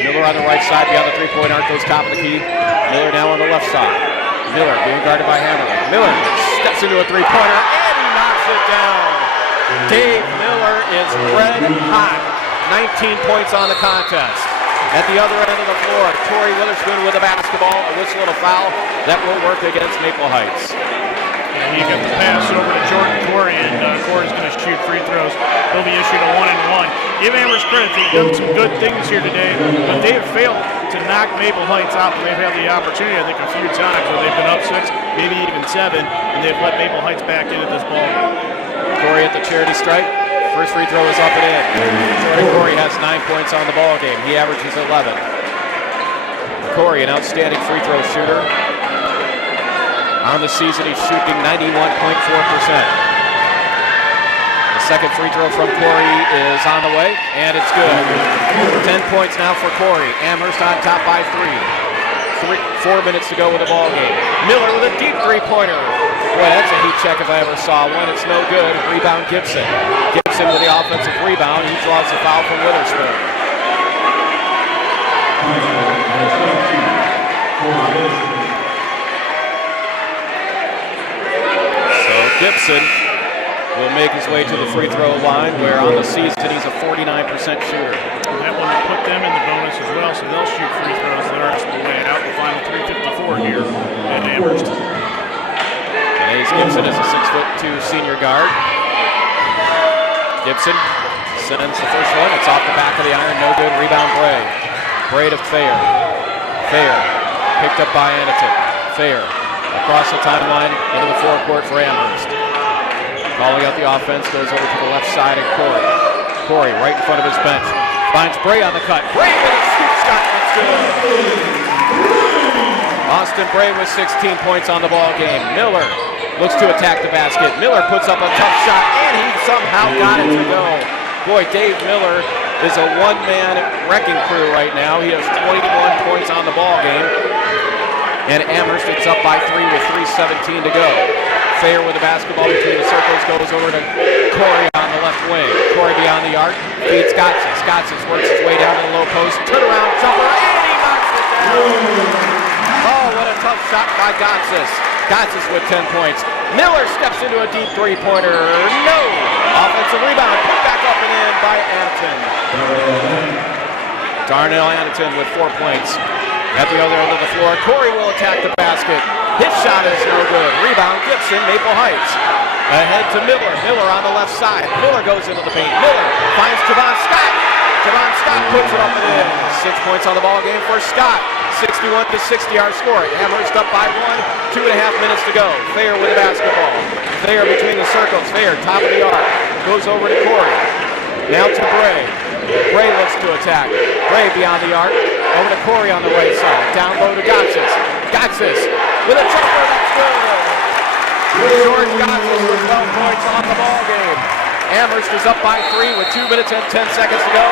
Miller on the right side beyond the three-point arc, goes top of the key. Miller now on the left side. Miller being guarded by Hammerling. Miller steps into a three-pointer and he knocks it down. Dave Miller is red hot. 19 points on the contest. At the other end of the floor, Corey Weatherspoon with the basketball. A whistle and a foul. That will work against Maple Heights. And you get the pass over to Jordan Corey, and Corey's going to shoot free throws. He'll be issued a 1-and-1. Give Amherst credit, they've done some good things here today, but they've failed to knock Maple Heights out. They've had the opportunity, I think, a few times where they've been up 6, maybe even 7, and they've let Maple Heights back into this ball game. Corey at the charity stripe. First free throw is up and in. Jordan Corey has 9 points on the ball game. He averages 11. Corey, an outstanding free throw shooter. On the season, he's shooting 91.4%. The second free throw from Corey is on the way, and it's good. 10 points now for Corey. Amherst on top by 3. 4 minutes to go with the ball game. Miller with a deep three-pointer. Boy, that's a heat check if I ever saw one. It's no good. Rebound Gibson. Gibson with the offensive rebound. He draws the foul from Witherspoon. So Gibson will make his way to the free throw line, where on the season he's a 49% shooter. That one will put them in the bonus as well, so they'll shoot free throws the rest of the way out. The final 3:54 here at Amherst. Hayes Gibson is a 6'2" senior guard. Gibson sends the first one. It's off the back of the iron. No good. Rebound Bray. Bray to Thayer. Thayer picked up by Aniton. Thayer across the timeline into the forecourt for Amherst. Calling out the offense, goes over to the left side, and Corey. Corey right in front of his bench. Finds Bray on the cut. Bray with a scoop shot. That's good. Austin Bray with 16 points on the ball game. Miller looks to attack the basket. Miller puts up a tough shot, and he somehow got it to go. Boy, Dave Miller is a one-man wrecking crew right now. He has 21 points on the ball game. And Amherst is up by 3 with 3:17 to go. Thayer with the basketball between the circles, goes over to Corey on the left wing. Corey beyond the arc, feeds Gotsis. Gotsis works his way down to the low post. Turnaround jumper, and he knocks it down. Oh, what a tough shot by Gotsis. Gotsis with 10 points. Miller steps into a deep three-pointer. No! Offensive rebound, put back up and in by Aniton. Darnell Aniton with 4 points. At the other end of the floor, Corey will attack the basket. His shot is no good. Rebound Gibson, Maple Heights. Ahead to Miller. Miller on the left side. Miller goes into the paint. Miller finds Javon Scott. Javon Scott puts it up and in. 6 points on the ball game for Scott. 61-60 our score. Amherst up by 1. 2.5 minutes to go. Thayer with the basketball. Thayer between the circles. Thayer top of the arc. Goes over to Corey. Now to Bray. Bray looks to attack. Bray beyond the arc. Over to Corey on the right side. Down low to Gotsis. Gotsis with a jumper. That's good. George Gotsis with 12 points on the ball game. Amherst is up by 3 with 2 minutes and 10 seconds to go.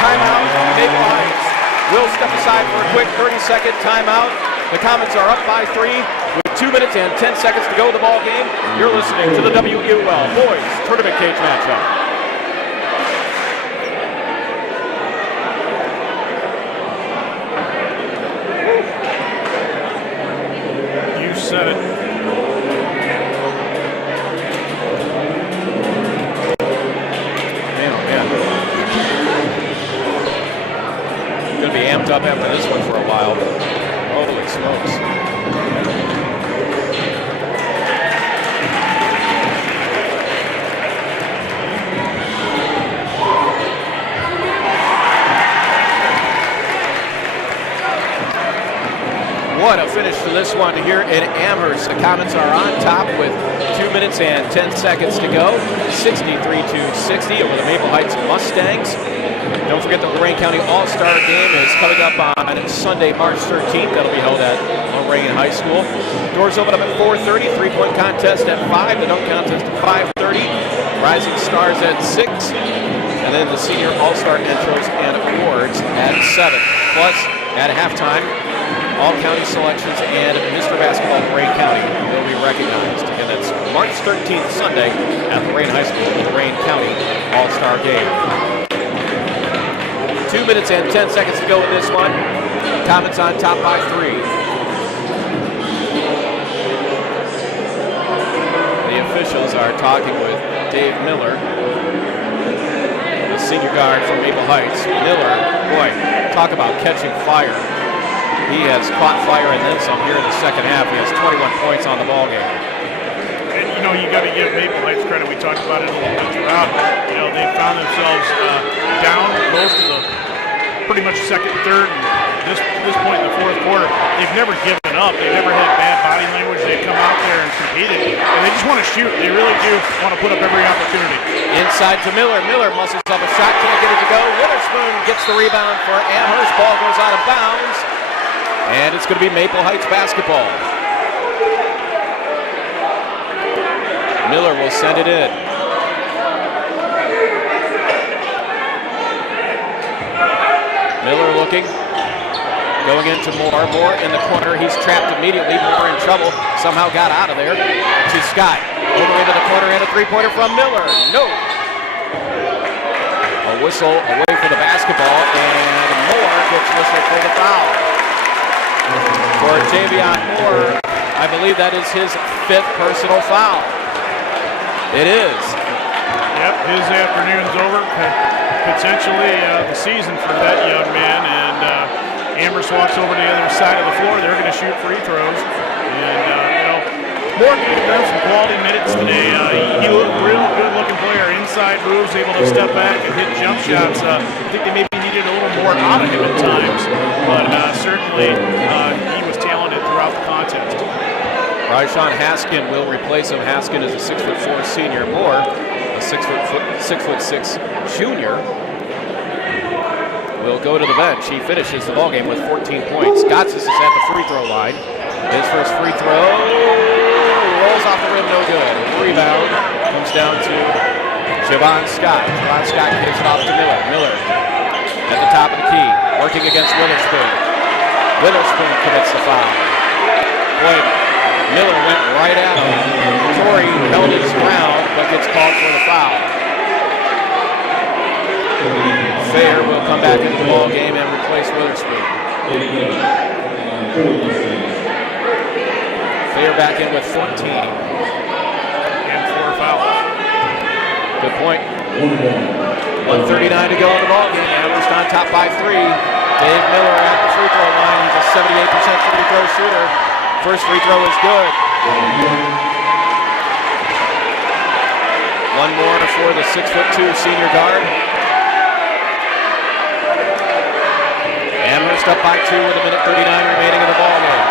Timeout, Maple Heights. Will step aside for a quick 30-second timeout. The Comets are up by 3 with 2 minutes and 10 seconds to go in the ball game. You're listening to the WEOL Boys Tournament Cage matchup. You said it. Be amped up after this one for a while. Holy smokes. What a finish to this one here in Amherst. The Comets are on top with 2 minutes and 10 seconds to go. 63-60 over the Maple Heights Mustangs. Don't forget the Lorain County All-Star Game is coming up on Sunday, March 13th. That'll be held at Lorain High School. Doors open up at 4:30. 3-point contest at 5. The dunk contest at 5:30. Rising Stars at 6. And then the Senior All-Star Intros and Awards at 7. Plus, at halftime, all county selections and Mr. Basketball Lorain County will be recognized. Again, that's March 13th, Sunday, at Lorain High School, Lorain County All-Star Game. 2 minutes and 10 seconds to go in this one. Comets on top by 3. The officials are talking with Dave Miller, the senior guard from Maple Heights. Miller, boy, talk about catching fire. He has caught fire and then some here in the second half. He has 21 points on the ball game. And you got to give Maple Heights credit. We talked about it a little bit throughout. They found themselves down most of the pretty much second, third, and this point in the fourth quarter. They've never given up. They've never had bad body language. They've come out there and competed, and they just want to shoot. They really do want to put up every opportunity. Inside to Miller. Miller muscles up a shot, can't get it to go. Witherspoon gets the rebound for Amherst. Ball goes out of bounds, and it's going to be Maple Heights basketball. Miller will send it in. Miller looking, going into Moore. Moore in the corner. He's trapped immediately. Moore in trouble. Somehow got out of there. To Scott. Over into the corner and a three-pointer from Miller. No. A whistle away for the basketball, and Moore gets whistled for the foul. For Javion Moore, I believe that is his 5th personal foul. It is. Yep, his afternoon's over. Potentially the season for that young man, and Amherst walks over to the other side of the floor. They're going to shoot free throws, and Moore gave him some quality minutes today. He looked a real good-looking player. Inside moves, able to step back and hit jump shots. I think they maybe needed a little more out of him at times, but certainly he was talented throughout the contest. Ryshawn Haskin will replace him. Haskin is a 6'4" senior. Moore, a 6'6" junior, will go to the bench. He finishes the ballgame with 14 points. Gotsis is at the free throw line. His first free throw rolls off the rim, no good. Rebound comes down to Javon Scott. Javon Scott gives it off to Miller. Miller at the top of the key, working against Witherspoon. Witherspoon commits the foul. Boy, Miller went right at him. Torrey held his ground, but gets called for the foul. Thayer will come back into the ball game and replace Witherspoon. Thayer back in with 14. And 4 fouls. Good point. 1:39 to go in the ball game. Amherst on top by 3. Dave Miller at the free throw line. He's a 78% free throw shooter. First free throw is good. One more for the 6'2" senior guard. Amherst up by 2 with 1:39 remaining in the ball game.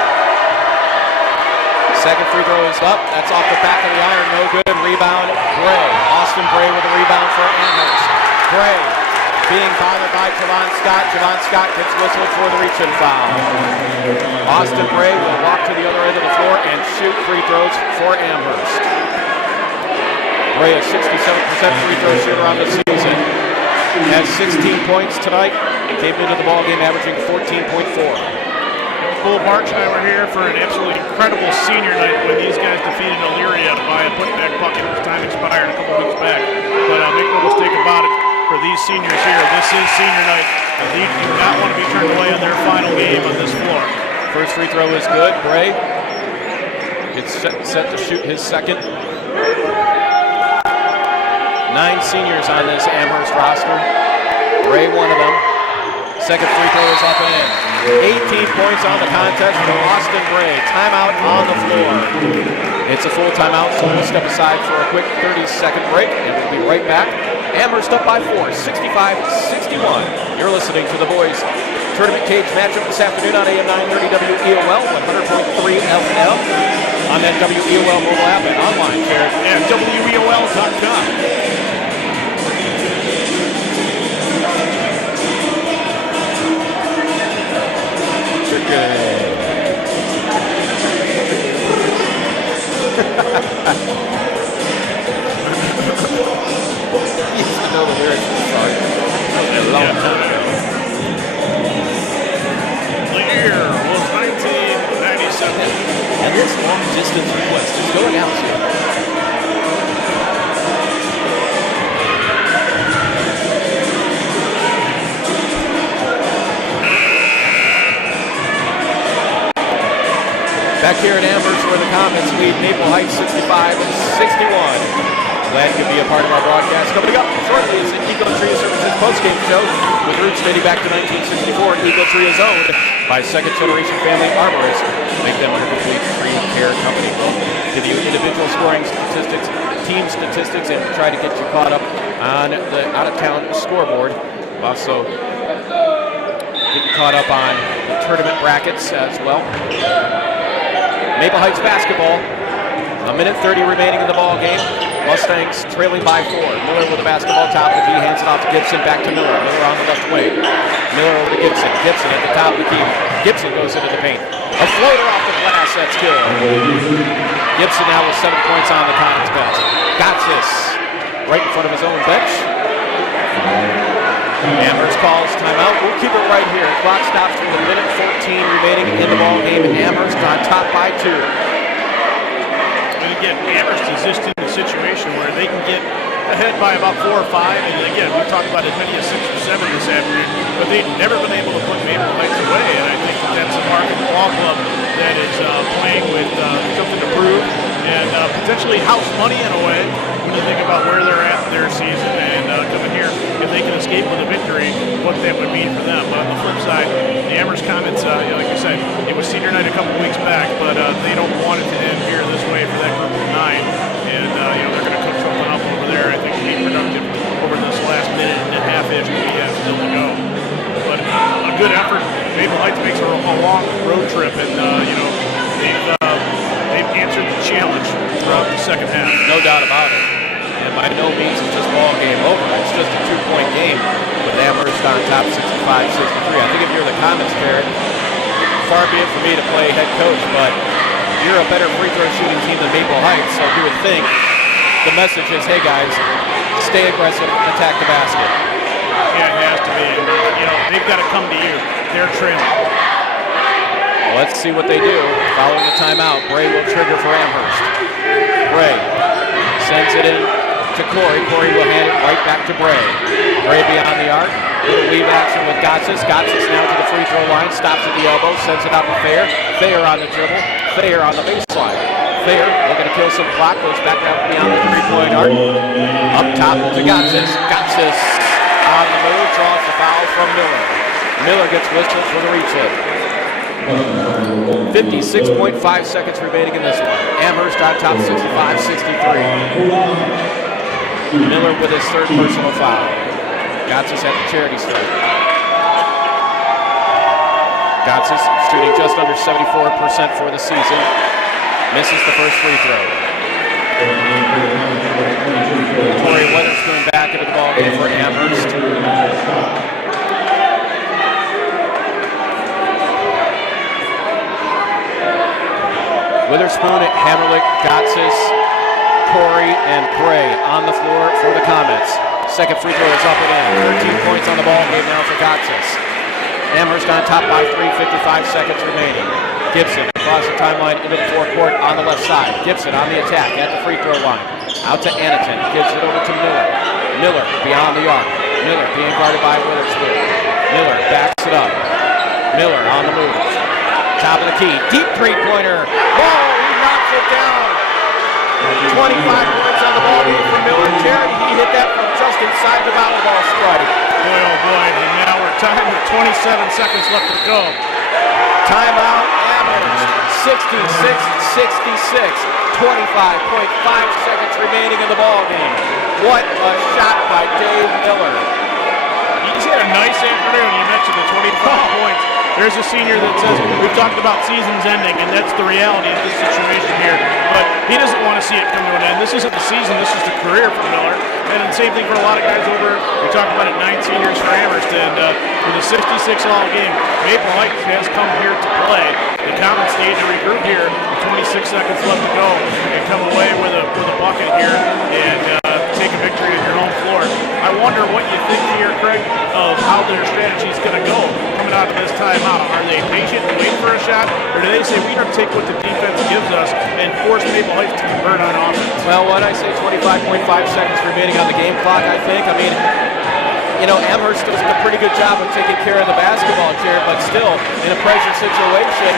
Second free throw is up. That's off the back of the iron. No good. Rebound, Bray. Austin Bray with a rebound for Amherst. Bray being bothered by Javon Scott. Javon Scott gets whistled for the reach-in foul. Austin Bray will walk to the other end of the floor and shoot free throws for Amherst. Bray, a 67% free throw shooter on the season, has 16 points tonight. Came into the ballgame averaging 14.4. Bull March and I were here for an absolutely incredible senior night when these guys defeated Elyria by a putback bucket whose time expired a couple weeks back. But make no mistake about it, for these seniors here, this is senior night, and they do not want to be turned away on their final game on this floor. First free throw is good. Bray gets set to shoot his second. 9 seniors on this Amherst roster. Bray, one of them. Second free throw is up and in. 18 points on the contest for Austin Bray. Timeout on the floor. It's a full timeout, so we'll step aside for a quick 30-second break, and we'll be right back. Amherst up by 4, 65-61. You're listening to the boys tournament cage matchup this afternoon on AM 930 WEOL, 100.3 FM, on that WEOL mobile app and online here at WEOL.com. Used to know the lyrics to the song. A long time ago. The year was 1997. And this long distance request is going out to you. Back here at Amherst, where the Comets lead Maple Heights 65-61. Glad you could be a part of our broadcast. Coming up shortly is the Eagle Trio Services postgame show with roots dating back to 1964. Eagle Tree is owned by second-generation family arborists. Make them your complete tree care company. We'll give you individual scoring statistics, team statistics, and try to get you caught up on the out-of-town scoreboard. Also, get you caught up on tournament brackets as well. Maple Heights basketball, 1:30 remaining in the ball game. Mustangs trailing by 4. Miller with the basketball top of the key, hands it off to Gibson, back to Miller. Miller on the left wing. Miller over to Gibson. Gibson at the top of the key. Gibson goes into the paint. A floater off the glass, that's good. Gibson now with 7 points on the Comets bench. Got this right in front of his own bench. Amherst calls timeout. We'll keep it right here. Clock stops with 1:14 remaining in the ball game. Amherst on top by 2. And again, Amherst is just in a situation where they can get ahead by about 4 or 5. And again, we've talked about as many as 6 or 7 this afternoon, but they've never been able to put Maple Heights away. And I think that's a mark of the ball club that is playing with something to prove and potentially house money in a way when you think about where they're at in their season and coming here. If they can escape with a victory, what that would mean for them. But on the flip side, the Amherst Comets, like you said, it was senior night a couple weeks back, but they don't want it to end here this way for that group of 9. And they're going to cook something up over there. I think to be productive over this last minute and a half-ish we have still to go. But a good effort. Maple Heights makes a long road trip, and they've answered the challenge throughout the second half. No doubt about it. And by no means is this ball game over. It's just a 2-point game with Amherst on top 65-63. I think if you're the Comets, Garrett, far be it for me to play head coach, but you're a better free throw shooting team than Maple Heights, so you would think the message is, hey guys, stay aggressive, attack the basket. Yeah, it has to be. They've got to come to you. They're trailing. Let's see what they do. Following the timeout, Bray will trigger for Amherst. Bray sends it in to Corey. Corey will hand it right back to Bray. Bray beyond the arc. Little weave action with Gotsis. Gotsis now to the free throw line. Stops at the elbow. Sends it out to Thayer. Thayer on the dribble. Thayer on the baseline. Thayer looking to kill some clock. Goes back out beyond the 3-point arc. Up top to Gotsis. Gotsis on the move. Draws the foul from Miller. Miller gets whistled for the reach-in. 56.5 seconds remaining in this one. Amherst on top 65-63. Miller with his 3rd personal foul. Gotsis at the charity strike. Gotsis shooting just under 74% for the season. Misses the first free throw. Corey Witherspoon back into the ballgame for Amherst. Witherspoon, Hammerlich, Gotsis, Corey, and Gray on the floor for the Comets. Second free throw is up and in. 13 points on the ball game now for Gotsis. Amherst on top by 3, 55 seconds remaining. Gibson across the timeline into the forecourt on the left side. Gibson on the attack at the free throw line. Out to Anaton. Gives it over to Miller. Miller beyond the arc. Miller being guarded by Witherspoon. Miller backs it up. Miller on the move. Top of the key. Deep three-pointer. Oh, he knocks it down. 25 points on the ball game for Miller. Jared, he hit that from just inside the volleyball strike. Boy, oh boy, and now we're tied with 27 seconds left to go. Timeout, Amherst, 66-66. 25.5 seconds remaining in the ball game. What a shot by Dave Miller. He's had a nice afternoon. You mentioned the 25 points. There's a senior that says, we've talked about seasons ending, and that's the reality of this situation here. But he doesn't want to see it come to an end. This isn't the season, this is the career for Miller. And the same thing for a lot of guys over, we talked about it, 9 seniors for Amherst. And with a 66-all game, Maple Heights has come here to play. The Comets need to regroup here with 26 seconds left to go and come away with a bucket here and take a victory at your home floor. I wonder what you think here, Craig, of how their strategy is going to go coming out of this timeout. Are they patient and wait for a shot, or do they say we don't take what the defense gives us and force Maple Heights to convert on offense? Well, what I say, 25.5 seconds remaining on the game clock, I think. I mean, you know, Amherst does a pretty good job of taking care of the basketball here, but still, in a pressure situation,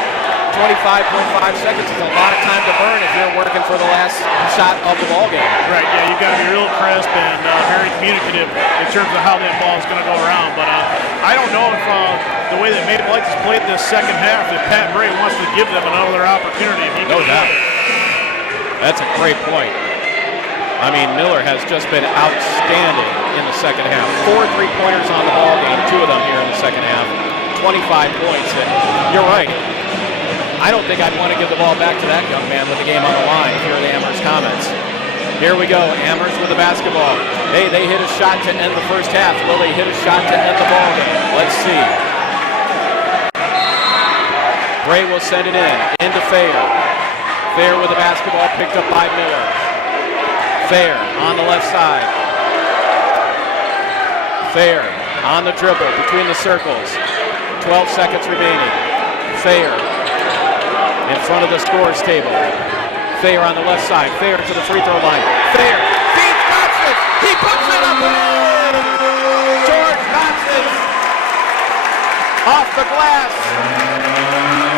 25.5 seconds is a lot of time to burn if you're working for the last shot of the ball game. Right, yeah, you've got to be real crisp and very communicative in terms of how that ball is going to go around. But I don't know if the way that Maple Heights has played this second half, if Pat Bray wants to give them another opportunity. If he no doubt. That's a great point. I mean, Miller has just been outstanding in the second half. 4 3-pointers on the ball game, 2 of them here in the second half. 25 points. And you're right. I don't think I'd want to give the ball back to that young man with the game on the line. Here are the Amherst Comets. Here we go. Amherst with the basketball. Hey, they hit a shot to end the first half. Will they hit a shot to end the ball game? Let's see. Bray will send it into Fair. Fair with the basketball picked up by Miller. Fair on the left side. Fair on the dribble between the circles. 12 seconds remaining. Fair in front of the scores table. Fair on the left side. Fair to the free throw line. Fair beats Gotsis. He puts it up and in. George Gotsis off the glass.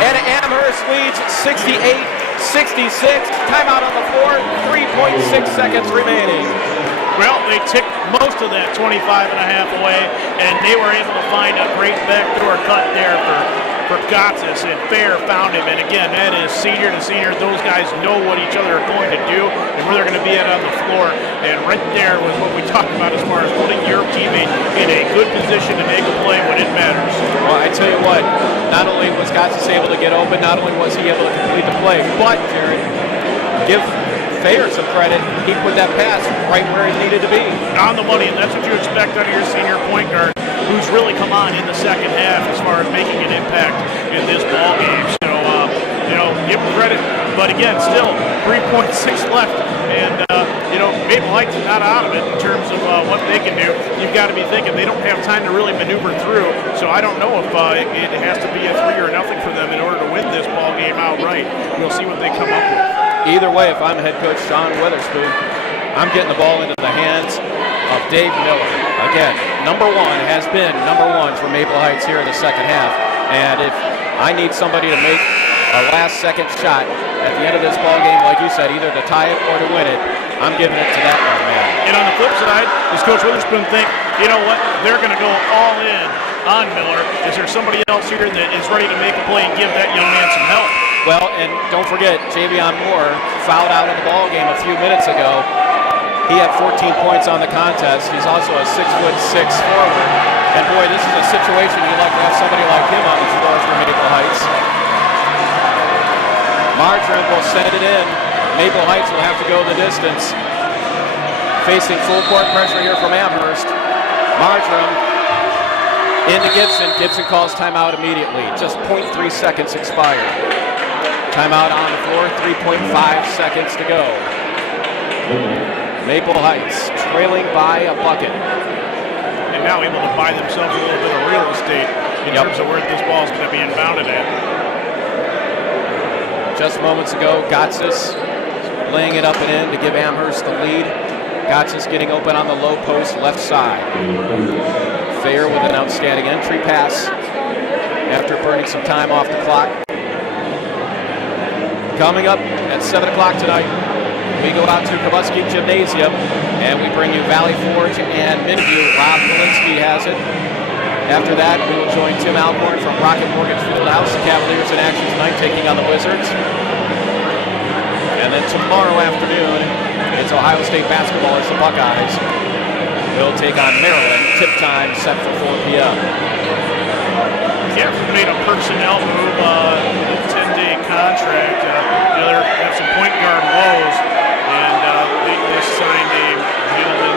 And Amherst leads 68-66. Timeout on the floor. 3.6 seconds remaining. Well, they ticked most of that 25 and a half away, and they were able to find a great backdoor cut there for Gotsis, and Fair found him. And again, that is senior to senior. Those guys know what each other are going to do and where they're going to be at on the floor. And right there was what we talked about as far as putting your teammate in a good position to make a play when it matters. Well, I tell you what, not only was Gotsis able to get open, not only was he able to complete the play, but, Jared, give Fair some credit. He put that pass right where it needed to be. On the money, and that's what you expect out of your senior point guard, who's really come on in the second half as far as making an impact in this ball game. So, give him credit. But again, still 3.6 left, and Maple Heights is not out of it in terms of what they can do. You've got to be thinking they don't have time to really maneuver through. So I don't know if it has to be a 3 or nothing for them in order to win this ball game outright. We'll see what they come up with. Either way, if I'm head coach Sean Witherspoon, I'm getting the ball into the hands of Dave Miller. Again, has been number one for Maple Heights here in the second half. And if I need somebody to make a last-second shot at the end of this ball game, like you said, either to tie it or to win it, I'm giving it to that young man. And on the flip side, does Coach Witherspoon think, you know what, they're going to go all in on Miller? Is there somebody else here that is ready to make a play and give that young man some help? Well, and don't forget, Javion Moore fouled out of the ball game a few minutes ago. He had 14 points on the contest. He's also a 6'6" forward. And boy, this is a situation you'd like to have somebody like him on the floor for Maple Heights. Marjoram will send it in. Maple Heights will have to go the distance. Facing full court pressure here from Amherst. Marjoram into Gibson. Gibson calls timeout immediately. Just 0.3 seconds expired. Timeout on the floor, 3.5 seconds to go. Maple Heights trailing by a bucket. And now able to buy themselves a little bit of real estate in terms of where this ball is going to be inbounded at. Just moments ago, Gotsis laying it up and in to give Amherst the lead. Gotsis getting open on the low post left side. Fair with an outstanding entry pass after burning some time off the clock. Coming up at 7 o'clock tonight, we go out to Kabuski Gymnasium and we bring you Valley Forge and Midview. Rob Polinsky has it. After that, we will join Tim Alcorn from Rocket Mortgage Fieldhouse. The Cavaliers in action tonight, taking on the Wizards. And then tomorrow afternoon, it's Ohio State basketball as the Buckeyes will take on Maryland. Tip time set for 4 p.m. Yeah, made a personnel move, a 10-day contract. They have some point guard woes, and they just signed a gentleman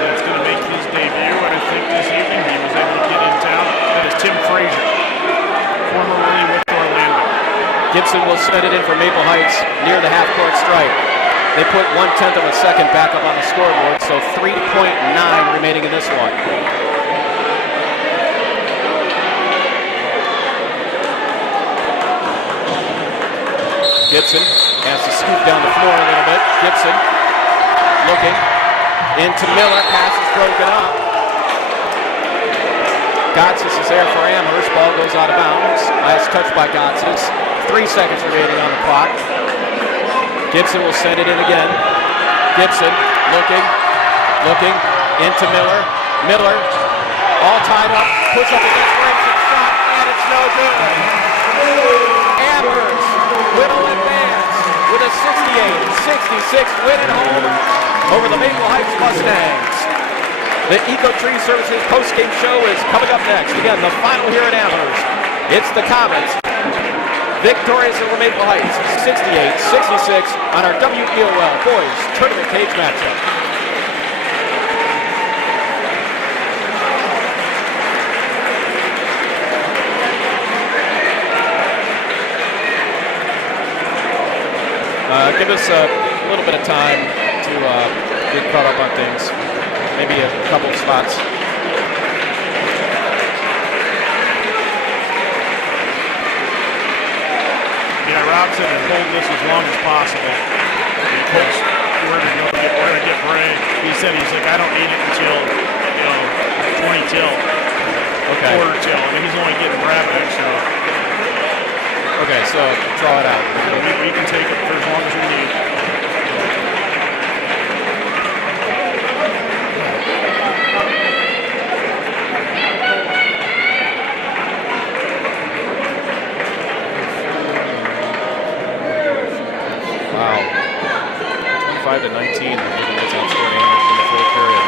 that's going to make his debut, and I think this evening he was able to get in town. That is Tim Frazier, formerly with Orlando. Gibson will send it in for Maple Heights near the half-court stripe. They put 1/10 of a second back up on the scoreboard, so 3.9 remaining in this one. Gibson has to scoop down the floor a little bit. Gibson looking into Miller. Pass is broken up. Gotsis is there for Amherst. Ball goes out of bounds. Nice touch by Gotsis. 3 seconds remaining on the clock. Gibson will send it in again. Gibson looking into Miller. Miller all tied up. Puts up a desperation shot, and it's no good. Amherst will advance with a 68-66 win at home over the Maple Heights Mustangs. The Eco Tree Services postgame show is coming up next. Again, the final here at Amherst. It's the Comets victorious over Maple Heights, 68-66 on our WEOL Boys Tournament Cage matchup. Give us a little bit of time to get caught up on things. Maybe a couple of spots. Yeah, Rob said to hold this as long as possible. Coach, we're gonna get Bray. He said I don't need it until 20 till, quarter till. I mean, he's only getting graphics, so. Okay, so draw it out. We can take it for as long as we need. Wow. 25-19. That's outscoring Amherst in the full period.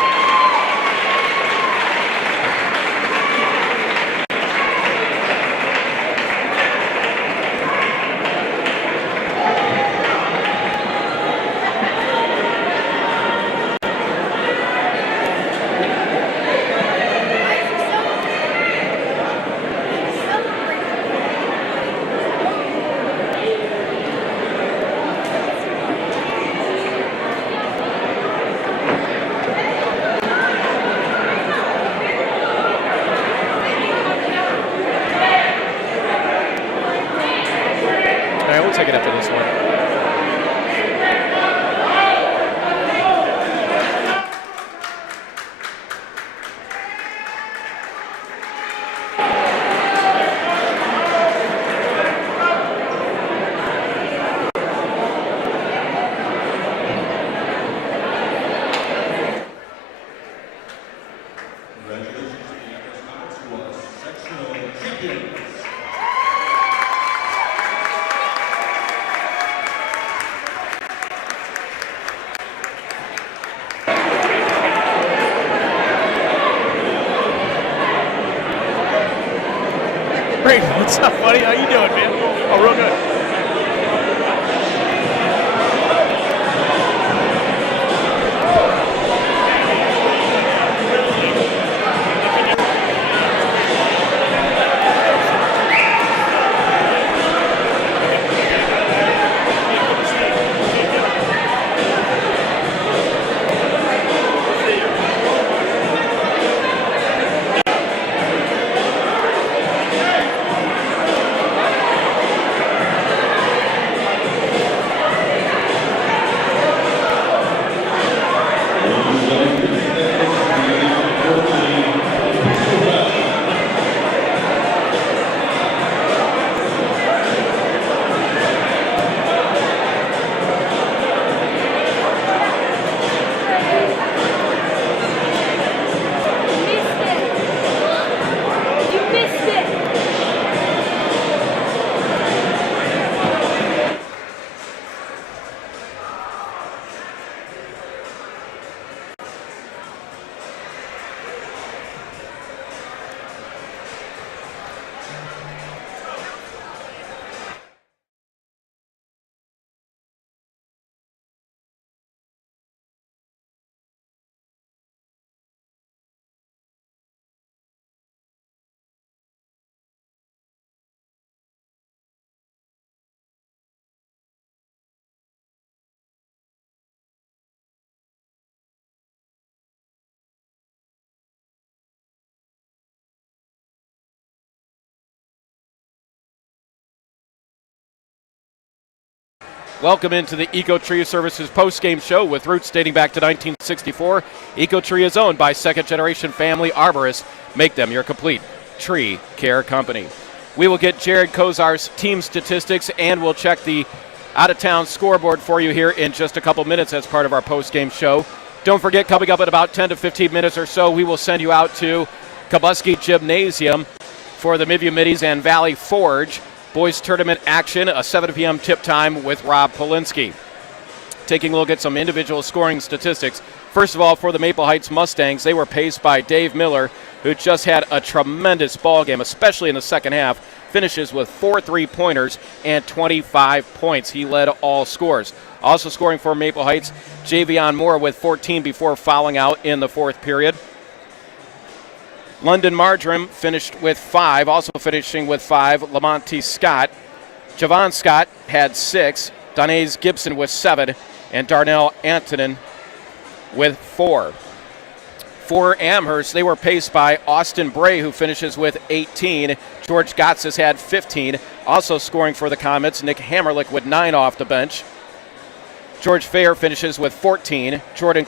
What's up, buddy? How you doing, man? Oh, real good. Welcome into the Eco Tree Services post-game show with roots dating back to 1964. Eco Tree is owned by second-generation family arborists. Make them your complete tree care company. We will get Jared Kozar's team statistics, and we'll check the out-of-town scoreboard for you here in just a couple minutes as part of our post-game show. Don't forget, coming up in about 10 to 15 minutes or so, we will send you out to Kabuski Gymnasium for the Midview Middies and Valley Forge boys tournament action, a 7 p.m. tip time with Rob Polinsky. Taking a look at some individual scoring statistics. First of all, for the Maple Heights Mustangs, they were paced by Dave Miller, who just had a tremendous ball game, especially in the second half. Finishes with 4 3-pointers and 25 points. He led all scores. Also scoring for Maple Heights, Javion Moore with 14 before fouling out in the fourth period. London Marjoram finished with 5, also finishing with 5, Lamonte Scott. Javon Scott had 6, Donnaise Gibson with 7, and Darnell Antonin with 4. For Amherst, they were paced by Austin Bray, who finishes with 18. George Gotts has had 15. Also scoring for the Comets, Nick Hammerlich with 9 off the bench. George Fair finishes with 14. Jordan